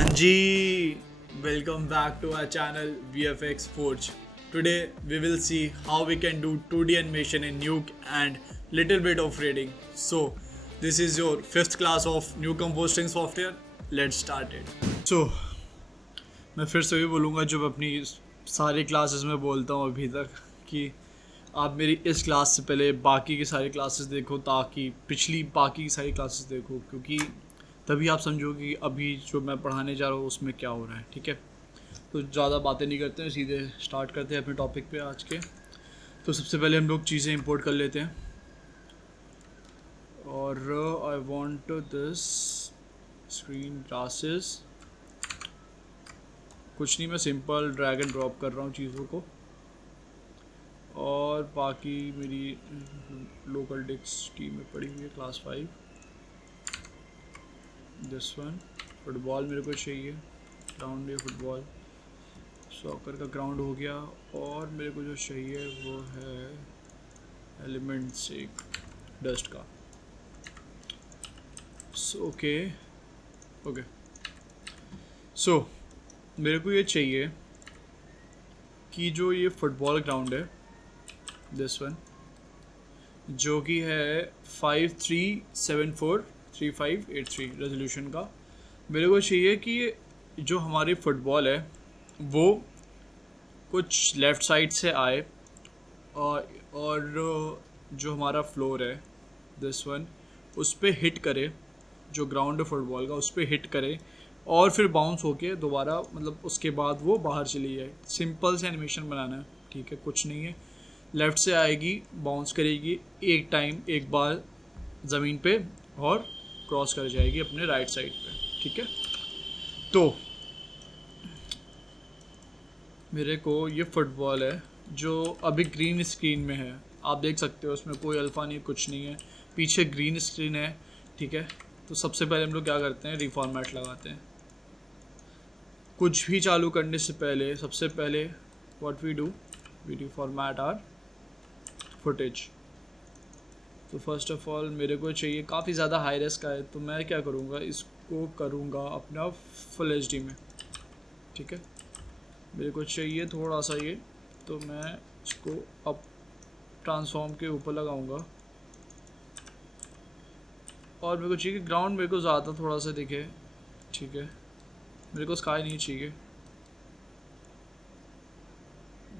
Ji, welcome back to our channel VFX Forge. Today we will see how we can do 2D animation in Nuke and little bit of reading. So this is your fifth class of Nuke composting software. Let's start it. So मैं फिर से भी बोलूँगा जब अपनी सारी classes में बोलता हूँ अभी तक कि आप मेरी इस क्लास से पहले बाकी की सारी क्लासेस देखो ताकि पिछली बाकी की सारी क्लासेस देखो, क्योंकि तभी आप समझोगे कि अभी जो मैं पढ़ाने जा रहा हूँ उसमें क्या हो रहा है। ठीक है, तो ज़्यादा बातें नहीं करते हैं, सीधे स्टार्ट करते हैं अपने टॉपिक पे आज के। तो सबसे पहले हम लोग चीज़ें इंपोर्ट कर लेते हैं और I want this screen glasses. कुछ नहीं, मैं सिंपल ड्रैग एंड ड्रॉप कर रहा हूँ चीज़ों को और बाकी मेरी लोकल डिस्क टी में पड़ी हुई है क्लास 5। दिस वन फुटबॉल मेरे को चाहिए, ग्राउंड या फुटबॉल। सॉकर का ग्राउंड हो गया और मेरे को जो चाहिए वो है एलिमेंट्स एक डस्ट का। ओके सो मेरे को ये चाहिए कि जो ये फुटबॉल ग्राउंड है दिस वन, जो कि है 53743583 रेजोल्यूशन का, मेरे को चाहिए कि जो हमारी फ़ुटबॉल है वो कुछ लेफ़्ट साइड से आए और जो हमारा फ्लोर है दिस वन उस पर हिट करे, जो ग्राउंड है फुटबॉल का उस पर हिट करे और फिर बाउंस होके दोबारा, मतलब उसके बाद वो बाहर चली जाए। सिंपल से एनिमेशन बनाना है, ठीक है, कुछ नहीं है। लेफ़्ट से आएगी, बाउंस करेगी एक बार ज़मीन पे और क्रॉस कर जाएगी अपने राइट साइड पे। ठीक है, तो मेरे को ये फुटबॉल है जो अभी ग्रीन स्क्रीन में है, आप देख सकते हो, उसमें कोई अल्फ़ा नहीं, कुछ नहीं है, पीछे ग्रीन स्क्रीन है। ठीक है, तो सबसे पहले हम लोग क्या करते हैं, रिफॉर्मेट लगाते हैं। कुछ भी चालू करने से पहले सबसे पहले what we do, we reformat our footage. तो फर्स्ट ऑफ ऑल मेरे को चाहिए, काफ़ी ज़्यादा हाई रेस का है तो मैं क्या करूँगा, इसको करूँगा अपना फुल एचडी में। ठीक है, मेरे को चाहिए थोड़ा सा ये, तो मैं इसको अब ट्रांसफॉर्म के ऊपर लगाऊंगा और मेरे को चाहिए कि ग्राउंड मेरे को ज़्यादा थोड़ा सा दिखे। ठीक है, मेरे को स्काई नहीं चाहिए,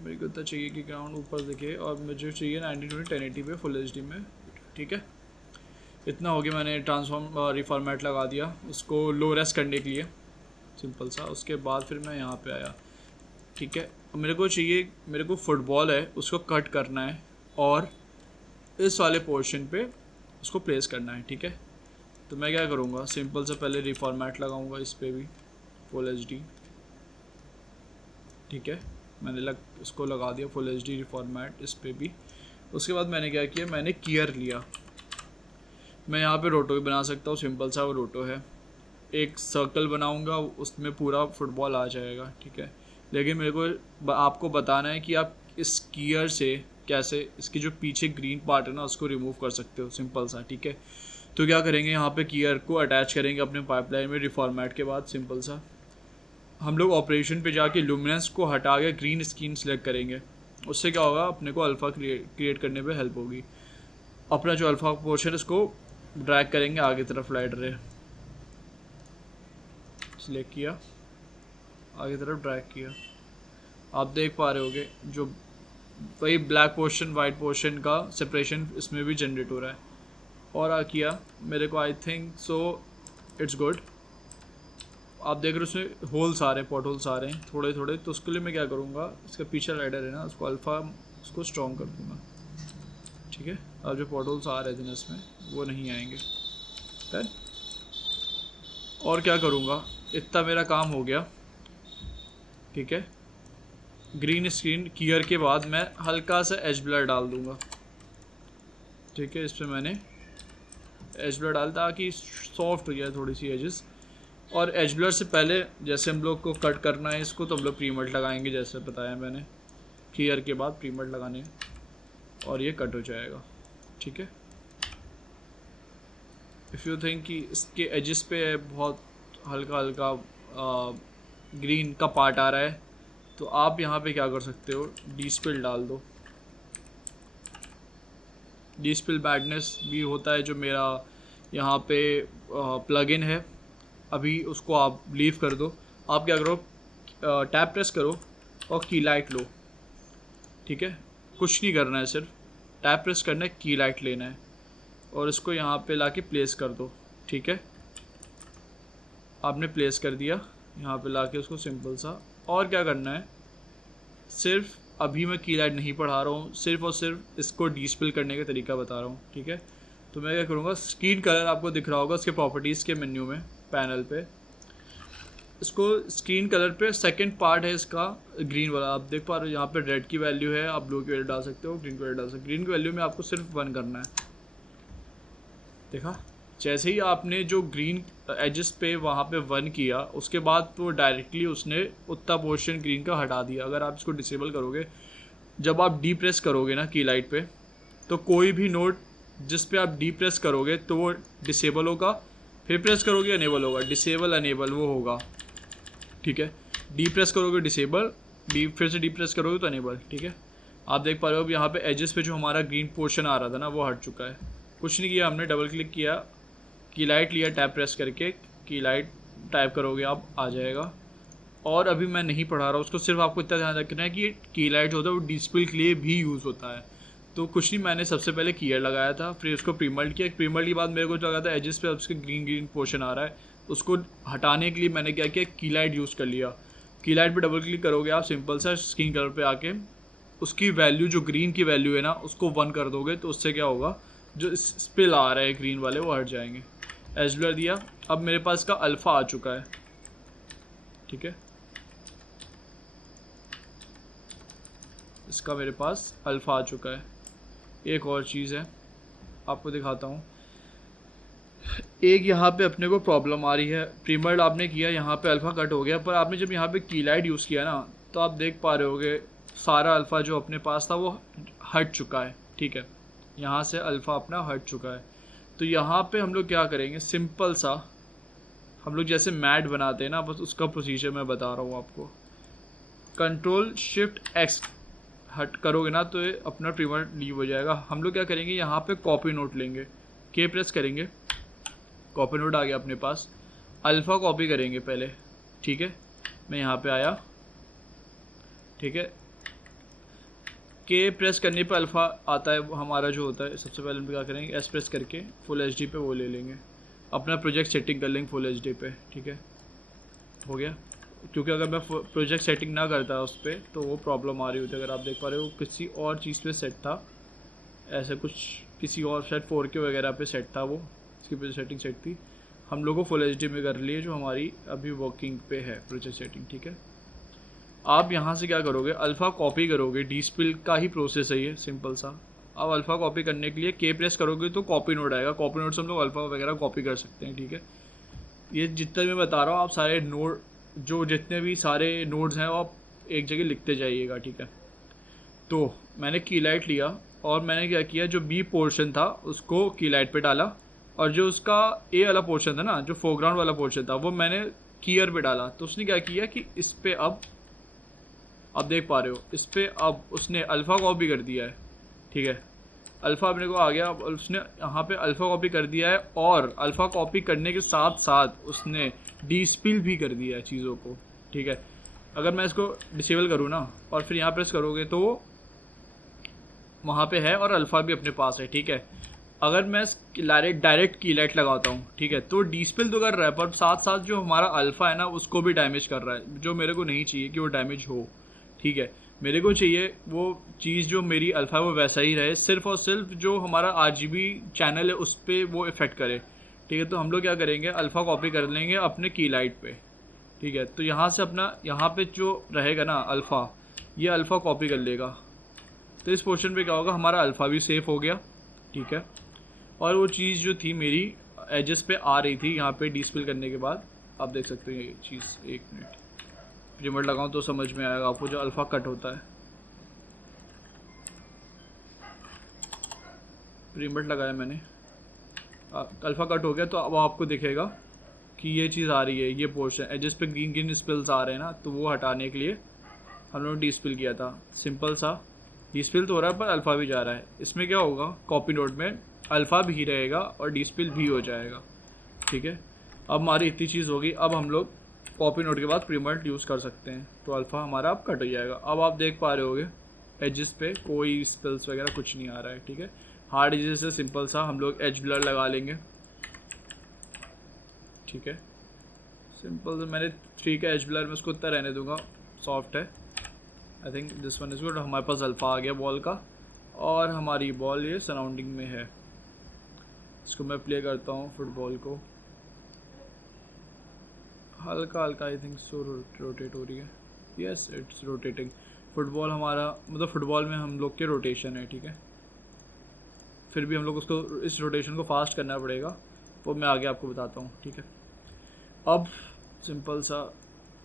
मेरे को इतना चाहिए कि ग्राउंड ऊपर दिखे और मुझे चाहिए 1920 1080 पे फुल एचडी में। ठीक है, इतना हो गया, मैंने ट्रांसफॉर्म रिफॉर्मेट लगा दिया उसको लो रेस करने के लिए, सिंपल सा। उसके बाद फिर मैं यहाँ पे आया। ठीक है, मेरे को चाहिए, मेरे को फुटबॉल है उसको कट करना है और इस वाले पोर्शन पे उसको प्लेस करना है। ठीक है, तो मैं क्या करूँगा, सिंपल से पहले रिफॉर्मेट लगाऊँगा इस पर भी फुल एचडी। ठीक है, मैंने इसको लगा दिया फुल एचडी रिफॉर्मेट इस पर भी। उसके बाद मैंने क्या किया, मैंने कीयर लिया। मैं यहाँ पे रोटो भी बना सकता हूँ, सिंपल सा वो रोटो है। एक सर्कल बनाऊँगा उसमें पूरा फुटबॉल आ जाएगा। ठीक है, लेकिन मेरे को आपको बताना है कि आप इस कीयर से कैसे इसकी जो पीछे ग्रीन पार्ट है ना उसको रिमूव कर सकते हो, सिंपल सा। ठीक है, तो क्या करेंगे, यहाँ पे कीयर को अटैच करेंगे अपने पाइपलाइन में रिफॉर्मेट के बाद। सिंपल सा हम लोग ऑपरेशन पे जाके लुमिनेंस को हटा के ग्रीन स्क्रीन सेलेक्ट करेंगे। उससे क्या होगा, अपने को अल्फ़ा क्रिएट करने पे हेल्प होगी। अपना जो अल्फ़ा पोर्शन इसको ड्रैग करेंगे आगे तरफ, लाइट रे सेलेक्ट किया, आगे तरफ ड्रैग किया। आप देख पा रहे होगे जो वही ब्लैक पोर्शन वाइट पोर्शन का सेपरेशन इसमें भी जनरेट हो रहा है। और किया मेरे को, I think so it's good. आप देख रहे हो उसमें होल्स आ रहे हैं, पॉट होल्स आ रहे हैं थोड़े थोड़े, तो उसके लिए मैं क्या करूँगा, इसका पीछे लाइडर है ना उसको अल्फ़ा उसको स्ट्रॉन्ग कर दूँगा। ठीक है, अब जो पॉट होल्स आ रहे थे ना इसमें वो नहीं आएंगे। फिर और क्या करूँगा, इतना मेरा काम हो गया। ठीक है, ग्रीन स्क्रीन कीयर के बाद मैं हल्का सा एज ब्लर डाल दूँगा। ठीक है, इस पर मैंने एज ब्लर डाल ताकि सॉफ्ट हो जाए थोड़ी सी एजेस। और एज ब्लर से पहले जैसे हम लोग को कट करना है इसको, तो हम लोग प्रीमट लगाएंगे जैसे बताया मैंने, कीयर के बाद प्रीमट लगाने और ये कट हो जाएगा। ठीक है, इफ़ यू थिंक कि इसके एजेस पे बहुत हल्का हल्का ग्रीन का पार्ट आ रहा है, तो आप यहाँ पे क्या कर सकते हो, डिस्पिल डाल दो। डिस्पिल बैडनेस भी होता है जो मेरा यहाँ पे प्लगइन है, अभी उसको आप लीव कर दो। आप क्या करो, टैब प्रेस करो और की लाइट लो, ठीक है, कुछ नहीं करना है, सिर्फ टैब प्रेस करना है, की लाइट लेना है और इसको यहाँ पे लाके प्लेस कर दो, ठीक है। आपने प्लेस कर दिया यहाँ पे लाके उसको, सिंपल सा। और क्या करना है, सिर्फ अभी मैं की लाइट नहीं पढ़ा रहा हूँ, सिर्फ और सिर्फ इसको डिस्पिल करने का तरीका बता रहा हूँ, ठीक है। तो मैं क्या करूँगा, स्क्रीन कलर आपको दिख रहा होगा उसके प्रॉपर्टीज़ के मेन्यू में, पैनल पे, इसको स्क्रीन कलर पे सेकंड पार्ट है इसका ग्रीन वाला, आप देख पा रहे हो यहाँ पे रेड की वैल्यू है, आप ब्लू की वैल्यू डाल सकते हो, ग्रीन की वैल्यू डाल सकते हो। ग्रीन की वैल्यू में आपको सिर्फ 1 करना है, देखा। जैसे ही आपने जो ग्रीन एजेस पे वहाँ पे 1 किया, उसके बाद तो डायरेक्टली उसने उतना पोर्शन ग्रीन का हटा दिया। अगर आप इसको डिसेबल करोगे, जब आप डी प्रेस करोगे ना की लाइट पे, तो कोई भी नोड जिस पे आप डी प्रेस करोगे तो वो डिसेबल होगा, फिर प्रेस करोगे अनेबल होगा, डिसेबल अनेबल वो होगा, ठीक है। डी प्रेस करोगे डिसेबल, फिर से डी प्रेस करोगे तो अनेबल, ठीक है। आप देख पा रहे हो अब यहाँ पे एजेस पे जो हमारा ग्रीन पोर्शन आ रहा था ना, वो हट चुका है। कुछ नहीं किया हमने, डबल क्लिक किया, की लाइट लिया, टैब प्रेस करके की लाइट टाइप करोगे आप, आ जाएगा। और अभी मैं नहीं पढ़ा रहा उसको, सिर्फ आपको इतना ध्यान रखना है कि की लाइट जो होता है वो डिस्प्ले के लिए भी यूज़ होता है। तो कुछ नहीं, मैंने सबसे पहले कीयर लगाया था, फिर उसको प्रीमल्ड किया। प्रीमल्ड के बाद मेरे को लगा था एजेस पे उसके ग्रीन पोर्शन आ रहा है, उसको हटाने के लिए मैंने क्या किया, की लाइट यूज़ कर लिया। की लाइट पे डबल क्लिक करोगे आप, सिंपल सा स्क्रीन कलर पे आके उसकी वैल्यू जो ग्रीन की वैल्यू है ना, उसको 1 कर दोगे, तो उससे क्या होगा, जो स्पिल आ रहा है ग्रीन वाले वो हट जाएंगे। एज ब्लर दिया, अब मेरे पास का अल्फ़ा आ चुका है, ठीक है। इसका मेरे पास अल्फ़ा आ चुका है। एक और चीज़ है आपको दिखाता हूँ, एक यहाँ पे अपने को प्रॉब्लम आ रही है। प्रीमर्ड आपने किया, यहाँ पे अल्फ़ा कट हो गया, पर आपने जब यहाँ पे की लाइट यूज़ किया ना, तो आप देख पा रहे होगे सारा अल्फ़ा जो अपने पास था वो हट चुका है, ठीक है। यहाँ से अल्फ़ा अपना हट चुका है। तो यहाँ पे हम लोग क्या करेंगे, सिंपल सा, हम लोग जैसे मैट बनाते हैं ना, बस उसका प्रोसीजर मैं बता रहा हूँ आपको। कंट्रोल शिफ्ट एक्स हट करोगे ना तो ये अपना प्रीमर लीव हो जाएगा। हम लोग क्या करेंगे, यहाँ पे कॉपी नोट लेंगे, के प्रेस करेंगे, कॉपी नोट आ गया अपने पास। अल्फ़ा कॉपी करेंगे पहले, ठीक है। मैं यहाँ पे आया, ठीक है। के प्रेस करने पे अल्फ़ा आता है वो हमारा जो होता है। सबसे पहले हम क्या करेंगे, एस प्रेस करके फुल एच डी पे वो ले लेंगे, अपना प्रोजेक्ट सेटिंग कर लेंगे फुल एच डी पे, ठीक है। हो गया, क्योंकि अगर मैं प्रोजेक्ट सेटिंग ना करता उस पर तो वो प्रॉब्लम आ रही होती है। अगर आप देख पा रहे हो किसी और चीज़ पे सेट था, ऐसा कुछ किसी और शायद 4K वगैरह पे सेट था, वो इसकी वजह सेटिंग सेट थी। हम लोग को फुल एच डी में कर लिए जो हमारी अभी वर्किंग पे है प्रोजेक्ट सेटिंग, ठीक है। आप यहाँ से क्या करोगे, अल्फ़ा कॉपी करोगे, डिस्पिल का ही प्रोसेस है ये, सिंपल सा। आप अल्फ़ा कॉपी करने के लिए के प्रेस करोगे तो कॉपी नोड आएगा, कॉपी नोड से हम लोग अल्फ़ा वगैरह कॉपी कर सकते हैं, ठीक है। ये जितना मैं बता रहा हूँ आप सारे नोड, जो जितने भी सारे नोड्स हैं वो आप एक जगह लिखते जाइएगा, ठीक है। तो मैंने की लाइट लिया और मैंने क्या किया, जो बी पोर्शन था उसको की लाइट पे डाला, और जो उसका ए वाला पोर्शन था ना, जो फोरग्राउंड वाला पोर्शन था, वो मैंने कीयर पे डाला। तो उसने क्या किया कि इस पे अब आप देख पा रहे हो, इस पे अब उसने अल्फ़ा कॉपी कर दिया है, ठीक है। अल्फ़ा अपने को आ गया, अब उसने यहाँ पे अल्फ़ा कॉपी कर दिया है, और अल्फ़ा कॉपी करने के साथ साथ उसने डिस्पिल भी कर दिया है चीज़ों को, ठीक है। अगर मैं इसको डिसेबल करूँ ना और फिर यहाँ प्रेस करोगे तो वो वहाँ पे है और अल्फ़ा भी अपने पास है, ठीक है। अगर मैं डायरेक्ट की लाइट लगाता हूँ, ठीक है, तो डिस्पिल तो कर रहा है, पर साथ साथ जो हमारा अल्फ़ा है ना उसको भी डैमेज कर रहा है, जो मेरे को नहीं चाहिए कि वो डैमेज हो, ठीक है। मेरे को चाहिए वो चीज़ जो मेरी अल्फ़ा है वो वैसा ही रहे, सिर्फ और सिर्फ जो हमारा RGB चैनल है उस पर वो इफ़ेक्ट करे, ठीक है। तो हम लोग क्या करेंगे, अल्फ़ा कॉपी कर लेंगे अपने की लाइट पे, ठीक है। तो यहाँ से अपना यहाँ पे जो रहेगा ना अल्फ़ा, ये अल्फ़ा कॉपी कर लेगा, तो इस पोर्शन पे क्या होगा, हमारा अल्फ़ा भी सेफ हो गया, ठीक है। और वो चीज़ जो थी मेरी एजेस पे आ रही थी यहाँ पे डिस्पिल करने के बाद, आप देख सकते हैं ये चीज़। एक मिनट प्रीमर लगाऊं तो समझ में आएगा आपको, जो अल्फ़ा कट होता है। प्रीमर लगाया मैंने, अल्फ़ा कट हो गया, तो अब आपको दिखेगा कि ये चीज़ आ रही है, ये पोर्शन एजेस पे ग्रीन ग्रीन स्पिल्स आ रहे हैं ना, तो वो हटाने के लिए हम लोगों ने डी स्पिल किया था। सिंपल सा डी स्पिल तो हो रहा है पर अल्फ़ा भी जा रहा है। इसमें क्या होगा, कॉपी नोड में अल्फ़ा भी रहेगा और डी स्पिल भी हो जाएगा। ठीक है, अब हमारी इतनी चीज़ होगी। अब हम लोग कॉपी नोड के बाद प्रीमल्ट यूज़ कर सकते हैं, तो अल्फ़ा हमारा अब कट हो जाएगा। अब आप देख पा रहे होगे एजेस पे कोई स्पिल्स वगैरह कुछ नहीं आ रहा है। ठीक है, हार्ड एजेस से सिंपल सा हम लोग एज ब्लर लगा लेंगे। ठीक है, सिंपल मैंने 3 का एज ब्लर में उसको उतना रहने दूंगा, सॉफ्ट है। आई think this one is good. हमारे पास अल्फ़ा आ गया बॉल का, और हमारी बॉल ये सराउंडिंग में है। इसको मैं प्ले करता हूँ फुटबॉल को, हल्का हल्का आई थिंक सो रोटेट हो रही है। Yes, it's rotating. फुटबॉल हमारा मतलब फुटबॉल में हम लोग के रोटेशन है। ठीक है, फिर भी हम लोग उसको इस रोटेशन को फास्ट करना पड़ेगा, वो मैं आगे आपको बताता हूँ। ठीक है, अब सिंपल सा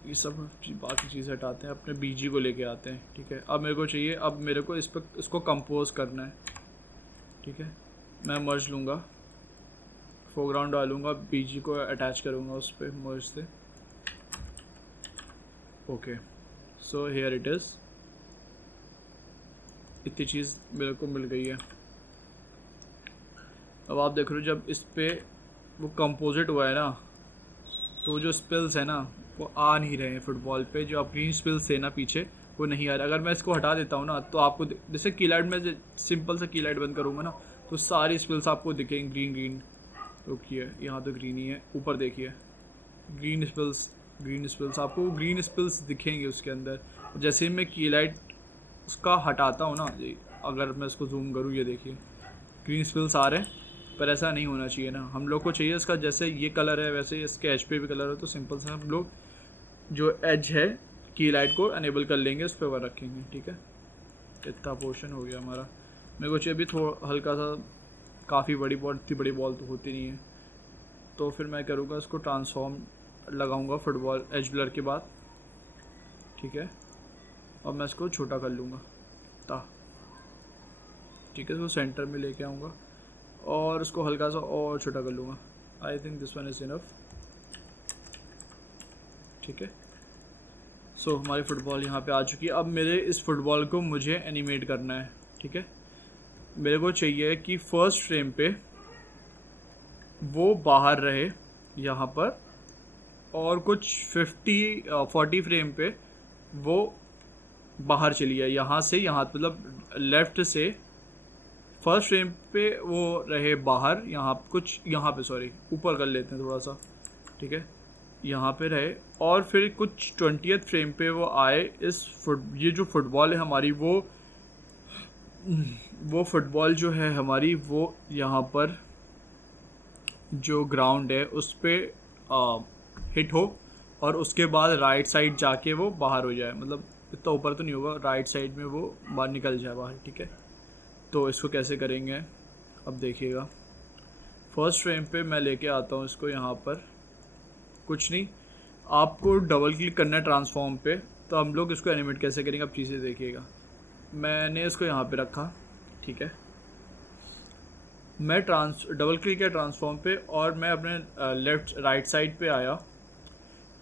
ये सब बाकी चीज़ें हटाते हैं, अपने बीजी को लेके आते हैं। ठीक है, अब मेरे को चाहिए, अब मेरे को इस पर इसको कंपोज करना है। ठीक है, मैं मर्ज लूँगा, फोरग्राउंड डालूँगा, बीजी को अटैच करूँगा उस पर मर्ज से। Okay, so here it is. इतनी चीज़ मेरे को मिल गई है। अब आप देख रहे हो जब इस पर वो कंपोजिट हुआ है ना, तो जो स्पिल्स है ना वो आ नहीं रहे हैं फुटबॉल पे। जो आप ग्रीन स्पिल्स थे ना पीछे, वो नहीं आ रहा। अगर मैं इसको हटा देता हूँ ना, तो आपको जैसे की लाइट में सिंपल सा की लाइट बंद करूँगा ना, तो सारी स्पिल्स आपको दिखेंगे ग्रीन ग्रीन। रुकिए, यहाँ तो ग्रीन ही है, ऊपर देखिए ग्रीन स्पिल्स आपको ग्रीन स्पिल्स दिखेंगे उसके अंदर। जैसे ही मैं की लाइट उसका हटाता हूँ ना, अगर मैं इसको जूम करूँ, ये देखिए ग्रीन स्पिल्स आ रहे हैं। पर ऐसा नहीं होना चाहिए ना, हम लोग को चाहिए इसका जैसे ये कलर है वैसे इसके एज पे भी कलर है। तो सिंपल से हम लोग जो एज है की लाइट को अनेबल कर लेंगे, उस पर वर रखेंगे। ठीक है, इतना पोर्शन हो गया हमारा। मेरे को चाहिए अभी थोड़ा हल्का सा, काफ़ी बड़ी बॉल, इतनी बड़ी बॉल तो होती नहीं है, तो फिर मैं करूँगा इसको ट्रांसफॉर्म लगाऊंगा फुटबॉल एज ब्लर के बाद। ठीक है, और मैं इसको छोटा कर लूँगा ठीक है, इसको सेंटर में लेके आऊँगा और उसको हल्का सा और छोटा कर लूँगा। आई think this one is enough. ठीक है, सो हमारी फ़ुटबॉल यहाँ पे आ चुकी है। अब मेरे इस फुटबॉल को मुझे एनिमेट करना है। ठीक है, मेरे को चाहिए कि फर्स्ट फ्रेम पे वो बाहर रहे यहाँ पर, और कुछ 40 फ्रेम पे वो बाहर चली जाए यहाँ से, यहाँ मतलब लेफ़्ट से। फर्स्ट फ्रेम पे वो रहे बाहर, यहाँ कुछ यहाँ पे सॉरी ऊपर कर लेते हैं थोड़ा सा। ठीक है, यहाँ पे रहे, और फिर कुछ 20th फ्रेम पे वो आए। ये जो फुटबॉल है हमारी, वो फुटबॉल जो है हमारी, वो यहाँ पर जो ग्राउंड है उस पर हिट हो, और उसके बाद राइट साइड जाके वो बाहर हो जाए। मतलब इतना ऊपर तो नहीं होगा, राइट साइड में वो बाहर निकल जाए बाहर। ठीक है, तो इसको कैसे करेंगे अब देखिएगा। फर्स्ट फ्रेम पे मैं लेके आता हूँ इसको, यहाँ पर कुछ नहीं, आपको डबल क्लिक करना है ट्रांसफॉर्म पे। तो हम लोग इसको एनिमेट कैसे करेंगे अब चीज़ें देखिएगा। मैंने इसको यहाँ पे रखा। ठीक है, मैं डबल क्लिक किया ट्रांसफॉर्म पे, और मैं अपने लेफ़्ट राइट साइड पे आया।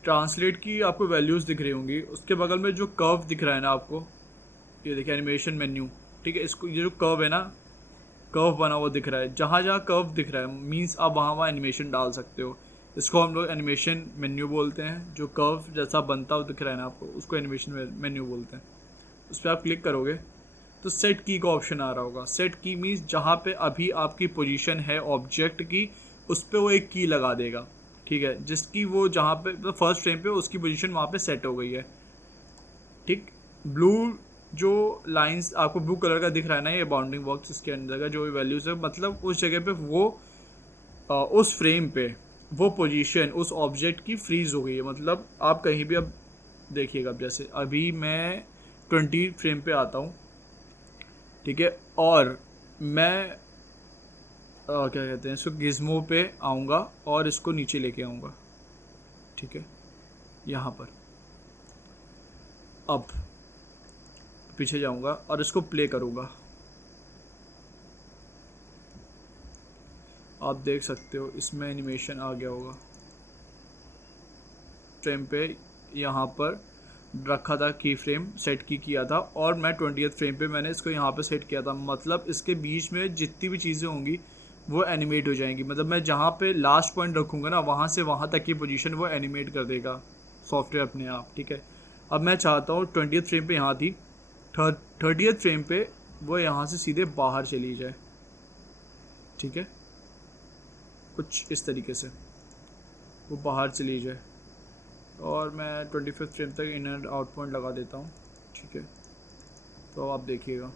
ट्रांसलेट की आपको वैल्यूज़ दिख रही होंगी, उसके बगल में जो कर्व दिख रहा है ना आपको, ये देखिए एनिमेशन मेन्यू। ठीक है, इसको ये जो कर्व है ना, कर्व बना हुआ दिख रहा है, जहाँ जहाँ कर्व दिख रहा है मींस आप वहाँ एनिमेशन डाल सकते हो। इसको हम लोग एनिमेशन मेन्यू बोलते हैं। जो कर्व जैसा बनता हुआ दिख रहा है ना आपको, उसको एनिमेशन मेन्यू बोलते हैं। उस पर आप क्लिक करोगे तो सेट की का ऑप्शन आ रहा होगा। सेट की मीन्स जहाँ पे अभी आपकी पोजीशन है ऑब्जेक्ट की, उस पर वो एक की लगा देगा। ठीक है, जिसकी वो जहाँ पे मतलब फर्स्ट फ्रेम पे उसकी पोजीशन वहाँ पे सेट हो गई है। ठीक, ब्लू जो लाइंस आपको ब्लू कलर का दिख रहा है ना, ये बाउंडिंग बॉक्स, इसके अंदर का जो भी वैल्यूज़ है, मतलब उस जगह पे वो उस फ्रेम पे वो पोजीशन उस ऑब्जेक्ट की फ्रीज हो गई है। मतलब आप कहीं भी अब देखिएगा, अब जैसे अभी मैं 20 फ्रेम पे आता हूँ। ठीक है, और मैं क्या कहते हैं इसको, गिज़्मो पे आऊँगा और इसको नीचे लेके आऊँगा। ठीक है, यहाँ पर अब पीछे जाऊँगा और इसको प्ले करूँगा। आप देख सकते हो इसमें एनिमेशन आ गया होगा। फ्रेम पे यहाँ पर रखा था, की फ्रेम सेट किया था, और मैं 20th फ्रेम पे मैंने इसको यहाँ पे सेट किया था। मतलब इसके बीच में जितनी भी चीज़ें होंगी वो एनिमेट हो जाएंगी। मतलब मैं जहाँ पे लास्ट पॉइंट रखूँगा ना, वहाँ से वहाँ तक की पोजीशन वो एनिमेट कर देगा सॉफ्टवेयर अपने आप, ठीक है। अब मैं चाहता हूँ 20th फ्रेम पे यहाँ थी, 30th फ्रेम पे वो यहाँ से सीधे बाहर चली जाए, ठीक है, कुछ इस तरीके से वो बाहर चली जाए। और मैं 25th फ्रेम तक इनर आउट पॉइंट लगा देता हूँ, ठीक है। तो आप देखिएगा,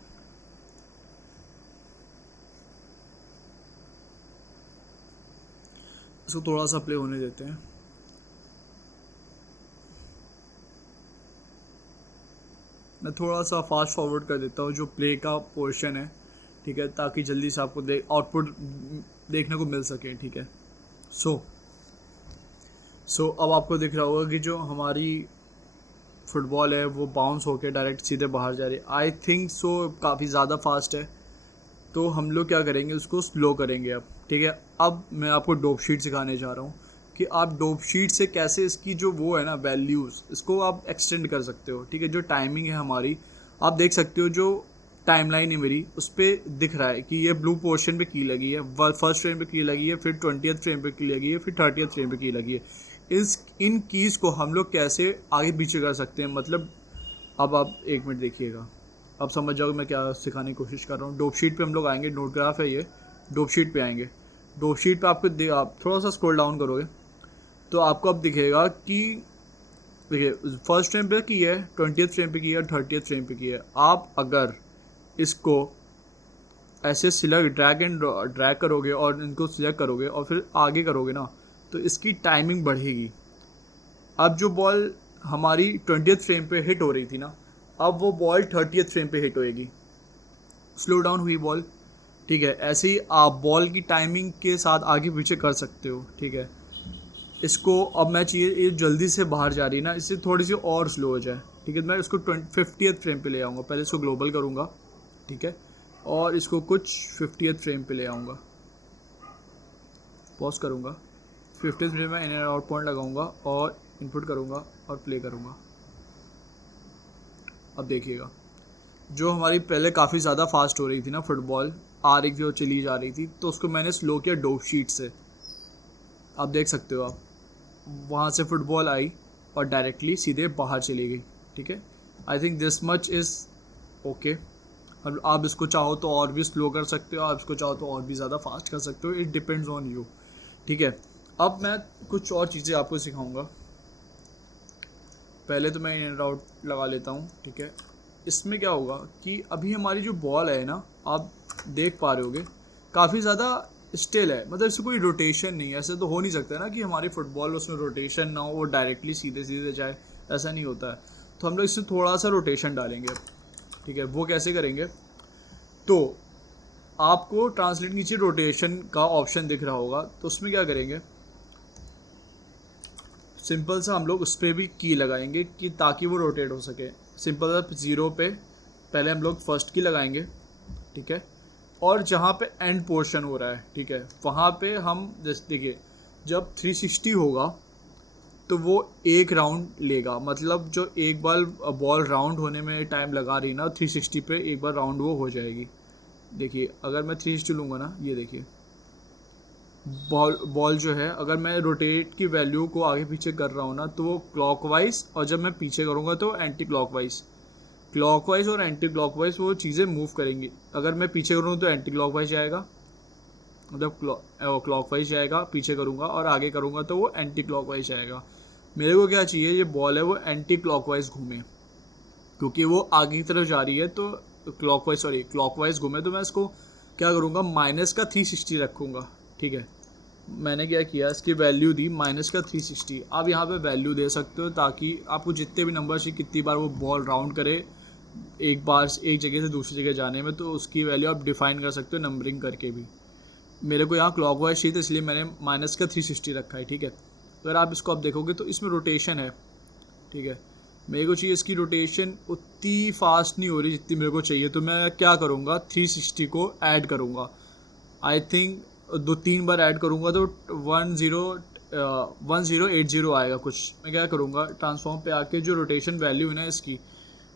इसको थोड़ा सा प्ले होने देते हैं। मैं थोड़ा सा फास्ट फॉरवर्ड कर देता हूँ जो प्ले का पोर्शन है, ठीक है, ताकि जल्दी से आपको आउटपुट देखने को मिल सके, ठीक है। सो अब आपको दिख रहा होगा कि जो हमारी फुटबॉल है वो बाउंस होके डायरेक्ट सीधे बाहर जा रही है। आई थिंक सो काफ़ी ज़्यादा फास्ट है, तो हम लोग क्या करेंगे, उसको स्लो करेंगे अब, ठीक है। अब मैं आपको डोप शीट सिखाने जा रहा हूँ कि आप डोप शीट से कैसे इसकी जो वो है ना वैल्यूज़, इसको आप एक्सटेंड कर सकते हो, ठीक है। जो टाइमिंग है हमारी, आप देख सकते हो जो टाइमलाइन है मेरी, उस पर दिख रहा है कि ये ब्लू पोर्शन पे की लगी है, फर्स्ट फ्रेम पे की लगी है, फिर 20th फ्रेम पे की लगी है, फिर 30th फ्रेम पे की लगी है। इन कीज़ को हम लोग कैसे आगे पीछे कर सकते हैं, मतलब अब आप एक मिनट देखिएगा, अब समझ जाओगे मैं क्या सिखाने की कोशिश कर रहा हूँ। डोप शीट पे हम लोग आएंगे, नोट ग्राफ है ये, डोप शीट पे आएंगे। डोप शीट पे आपको आप थोड़ा सा स्क्रॉल डाउन करोगे तो आपको अब दिखेगा कि देखिए फर्स्ट फ्रेम पे की है, 20th फ्रेम पे की है, 30th फ्रेम पे की है। आप अगर इसको ऐसे सिलेक्ट ड्रैग करोगे और इनको सिलेक्ट करोगे और फिर आगे करोगे ना, तो इसकी टाइमिंग बढ़ेगी। अब जो बॉल हमारी 20th फ्रेम पे हिट हो रही थी ना, अब वो बॉल 30th फ्रेम पे हिट होएगी, स्लो डाउन हुई बॉल, ठीक है। ऐसे ही आप बॉल की टाइमिंग के साथ आगे पीछे कर सकते हो, ठीक है। इसको अब मैं चाहिए ये जल्दी से बाहर जा रही है ना, इससे थोड़ी सी और स्लो हो जाए, ठीक है। मैं इसको 50th फ्रेम पे ले आऊँगा, पहले इसको ग्लोबल करूँगा, ठीक है, और इसको कुछ 50th फ्रेम पे ले आऊँगा, पॉज करूँगा, 50th फ्रेम में इन एंड आउट पॉइंट लगाऊँगा और इनपुट करूँगा और प्ले करूँगा। अब देखिएगा जो हमारी पहले काफ़ी ज़्यादा फास्ट हो रही थी ना फुटबॉल, आ रही थी और चली जा रही थी, तो उसको मैंने स्लो किया डोप शीट से। आप देख सकते हो, आप वहाँ से फुटबॉल आई और डायरेक्टली सीधे बाहर चली गई, ठीक है। आई think this much is okay. अब आप इसको चाहो तो और भी स्लो कर सकते हो, आप इसको चाहो तो और भी ज़्यादा फास्ट कर सकते हो, इट डिपेंड्स ऑन यू, ठीक है। अब मैं कुछ और चीज़ें आपको सिखाऊंगा। पहले तो मैं इन एंड आउट लगा लेता हूँ, ठीक है। इसमें क्या होगा कि अभी हमारी जो बॉल है ना, आप देख पा रहे होगे काफ़ी ज़्यादा स्टिल है, मतलब इससे कोई रोटेशन नहीं है। ऐसे तो हो नहीं सकता ना कि हमारी फुटबॉल उसमें रोटेशन ना हो, वो डायरेक्टली सीधे सीधे जाए, ऐसा नहीं होता है। तो हम लोग इसमें थोड़ा सा रोटेशन डालेंगे, ठीक है। वो कैसे करेंगे, तो आपको ट्रांसलेट नीचे रोटेशन का ऑप्शन दिख रहा होगा, तो उसमें क्या करेंगे, सिंपल सा हम लोग उस पर भी की लगाएंगे कि ताकि वो रोटेट हो सके। सिंपल सा 0 पे पहले हम लोग फर्स्ट की लगाएंगे, ठीक है, और जहाँ पे एंड पोर्शन हो रहा है, ठीक है, वहाँ पे हम जैसे देखिए जब 360 होगा तो वो एक राउंड लेगा, मतलब जो एक बार बॉल राउंड होने में टाइम लगा रही ना 360 पे, एक बार राउंड वो हो जाएगी। देखिए अगर मैं 360 लूँगा ना, ये देखिए बॉल जो है, अगर मैं रोटेट की वैल्यू को आगे पीछे कर रहा हूँ ना, तो वो क्लॉकवाइज, और जब मैं पीछे करूँगा तो एंटी क्लॉकवाइज और एंटी क्लॉकवाइज वो चीज़ें मूव करेंगी। अगर मैं पीछे करूँ तो एंटी क्लॉकवाइज जाएगा, मतलब क्लॉकवाइज जाएगा, पीछे करूँगा और आगे करूँगा तो वो एंटी क्लॉकवाइज जाएगा। मेरे को क्या चाहिए, ये बॉल है वो एंटी क्लॉकवाइज घूमे, क्योंकि वो आगे की तरफ जा रही है, तो क्लॉकवाइज घूमे। तो मैं इसको क्या करूँगा, माइनस का 360 रखूँगा, ठीक है। मैंने क्या किया, इसकी वैल्यू दी माइनस का 360। आप यहाँ पे वैल्यू दे सकते हो ताकि आपको जितने भी नंबर चाहिए, कितनी बार वो बॉल राउंड करे एक बार एक जगह से दूसरी जगह जाने में, तो उसकी वैल्यू आप डिफाइन कर सकते हो नंबरिंग करके भी। मेरे को यहाँ क्लॉकवाइज चाहिए, तो इसलिए मैंने माइनस का 360 रखा है, ठीक है। तो अगर आप इसको आप देखोगे तो इसमें रोटेशन है, ठीक है। मेरे को चाहिए इसकी रोटेशन उतनी फास्ट नहीं हो रही जितनी मेरे को चाहिए, तो मैं क्या करूँगा, 360 को ऐड करूँगा। आई थिंक 2-3 बार ऐड करूँगा तो 1080 आएगा कुछ। मैं क्या करूँगा, ट्रांसफॉर्म पे आके जो रोटेशन वैल्यू है ना इसकी,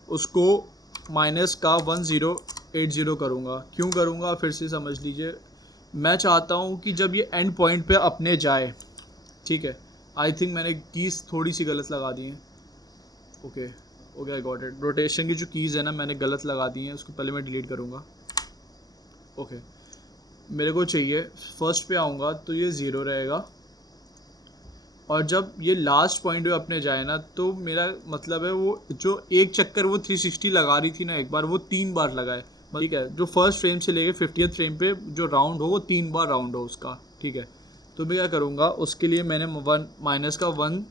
उसको माइनस का 1080 करूँगा। क्यों करूँगा फिर से समझ लीजिए। मैं चाहता हूँ कि जब ये एंड पॉइंट पे अपने जाए, ठीक है। आई थिंक मैंने कीज़ थोड़ी सी गलत लगा दी हैं। Okay okay, I got it. Rotation की जो कीज़ है ना मैंने गलत लगा दी हैं, उसको पहले मैं डिलीट करूँगा। ओके, मेरे को चाहिए फर्स्ट पे आऊँगा तो ये 0 रहेगा, और जब ये लास्ट पॉइंट पे अपने जाए ना, तो मेरा मतलब है वो जो एक चक्कर वो 360 लगा रही थी ना एक बार, वो 3 बार लगाए। ठीक है, जो फर्स्ट फ्रेम से लेके 50th फ्रेम पे जो राउंड हो वो 3 बार राउंड हो उसका। ठीक है, तो मैं क्या करूँगा उसके लिए, मैंने माइनस का 10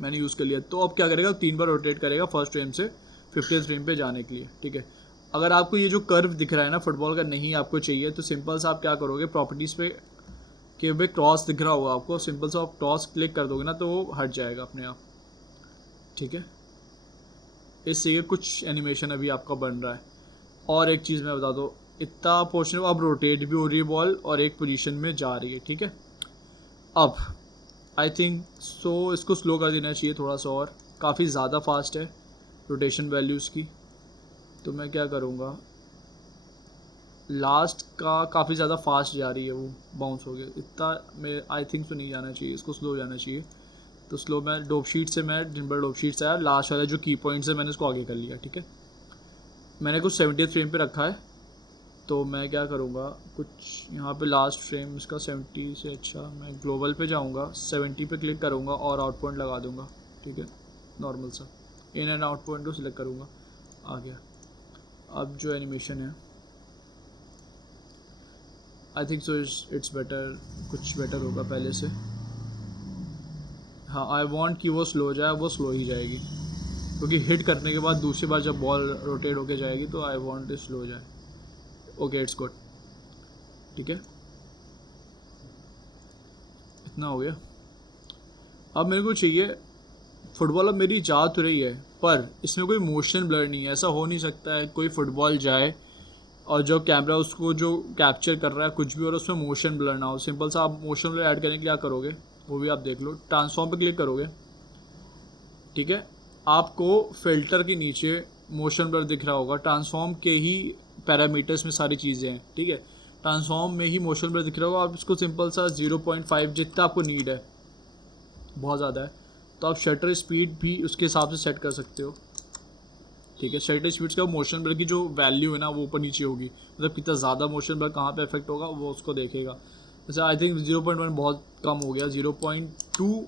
मैंने यूज़ कर लिया। तो अब क्या करेगा, 3 बार रोटेट करेगा फर्स्ट फ्रेम से 50th फ्रेम पे जाने के लिए। ठीक है, अगर आपको ये जो कर्व दिख रहा है ना फुटबॉल का नहीं आपको चाहिए, तो सिंपल सा आप क्या करोगे, प्रॉपर्टीज़ पे कि भाई क्रॉस दिख रहा होगा आपको, सिंपल सा आप क्रॉस क्लिक कर दोगे ना तो वो हट जाएगा अपने आप। ठीक है, इससे ये कुछ एनिमेशन अभी आपका बन रहा है। और एक चीज़ मैं बता दूँ, इतना पोर्शन अब रोटेट भी हो रही है बॉल और एक पोजीशन में जा रही है। ठीक है, अब आई थिंक सो इसको स्लो कर देना चाहिए थोड़ा सा, और काफ़ी ज़्यादा फास्ट है रोटेशन वैल्यूज़ की। तो मैं क्या करूँगा, लास्ट का काफ़ी ज़्यादा फास्ट जा रही है, वो बाउंस हो गया इतना। मैं आई थिंक तो नहीं जाना चाहिए, इसको स्लो जाना चाहिए। तो स्लो मैं डोप शीट से, मैं जिन पर डोप शीट से आया लास्ट वाला जो की पॉइंट्स है मैंने उसको आगे कर लिया। ठीक है, मैंने कुछ 70th फ्रेम पे रखा है, तो मैं क्या करूँगा, कुछ यहाँ पे लास्ट फ्रेम इसका 70 से, अच्छा मैं ग्लोबल पे जाऊँगा, 70 पे क्लिक करूँगा और आउट पॉइंट लगा दूँगा। ठीक है, नॉर्मल सा इन एंड आउट पॉइंट को सिलेक्ट करूँगा, आ गया। अब जो एनिमेशन है I think so it's better, कुछ बेटर होगा पहले से। हाँ, आई वांट कि वो स्लो जाए, वो स्लो ही जाएगी, क्योंकि हिट करने के बाद दूसरी बार जब बॉल रोटेट होके जाएगी तो आई वांट इट स्लो जाए। Okay, it's good. ठीक है, इतना हो गया। अब मेरे को चाहिए फुटबॉल, अब मेरी जा तो रही है पर इसमें कोई मोशन ब्लर नहीं है। ऐसा हो नहीं सकता है कोई फुटबॉल जाए और जो कैमरा उसको जो कैप्चर कर रहा है कुछ भी, और उसमें मोशन ब्लर ना हो। सिंपल सा आप मोशन ब्लर ऐड करने के लिए क्या करोगे, वो भी आप देख लो। ट्रांसफॉर्म पे क्लिक करोगे, ठीक है, आपको फ़िल्टर के नीचे मोशन ब्लर दिख रहा होगा। ट्रांसफॉर्म के ही पैरामीटर्स में सारी चीज़ें हैं। ठीक है, ट्रांसफॉर्म में ही मोशन ब्लर दिख रहा होगा। आप इसको सिंपल सा 0.5 जितना आपको नीड है, बहुत ज़्यादा है तो आप शटर स्पीड भी उसके हिसाब से सेट कर सकते हो। ठीक है, शटर स्पीड्स का मोशन ब्लर की जो वैल्यू है ना वो ऊपर नीचे होगी, मतलब कितना ज़्यादा मोशन ब्लर कहाँ पे इफेक्ट होगा वो उसको देखेगा। जैसे आई थिंक 0.1 बहुत कम हो गया, 0.2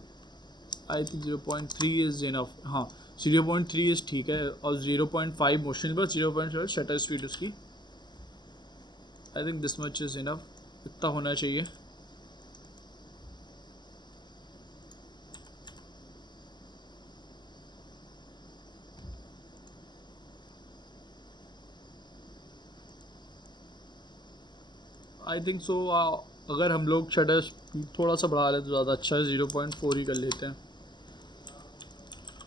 आई थिंक 0.3 इज़ इनफ। हाँ, 0.3 इज़ ठीक है, और 0.5 मोशन ब्लर, 0.5 शटर स्पीड उसकी। आई think this much is enough, इतना होना चाहिए। आई थिंक सो अगर हम लोग शटर स्पीड थोड़ा सा बढ़ा लें तो ज़्यादा अच्छा है। 0.4 ही कर लेते हैं।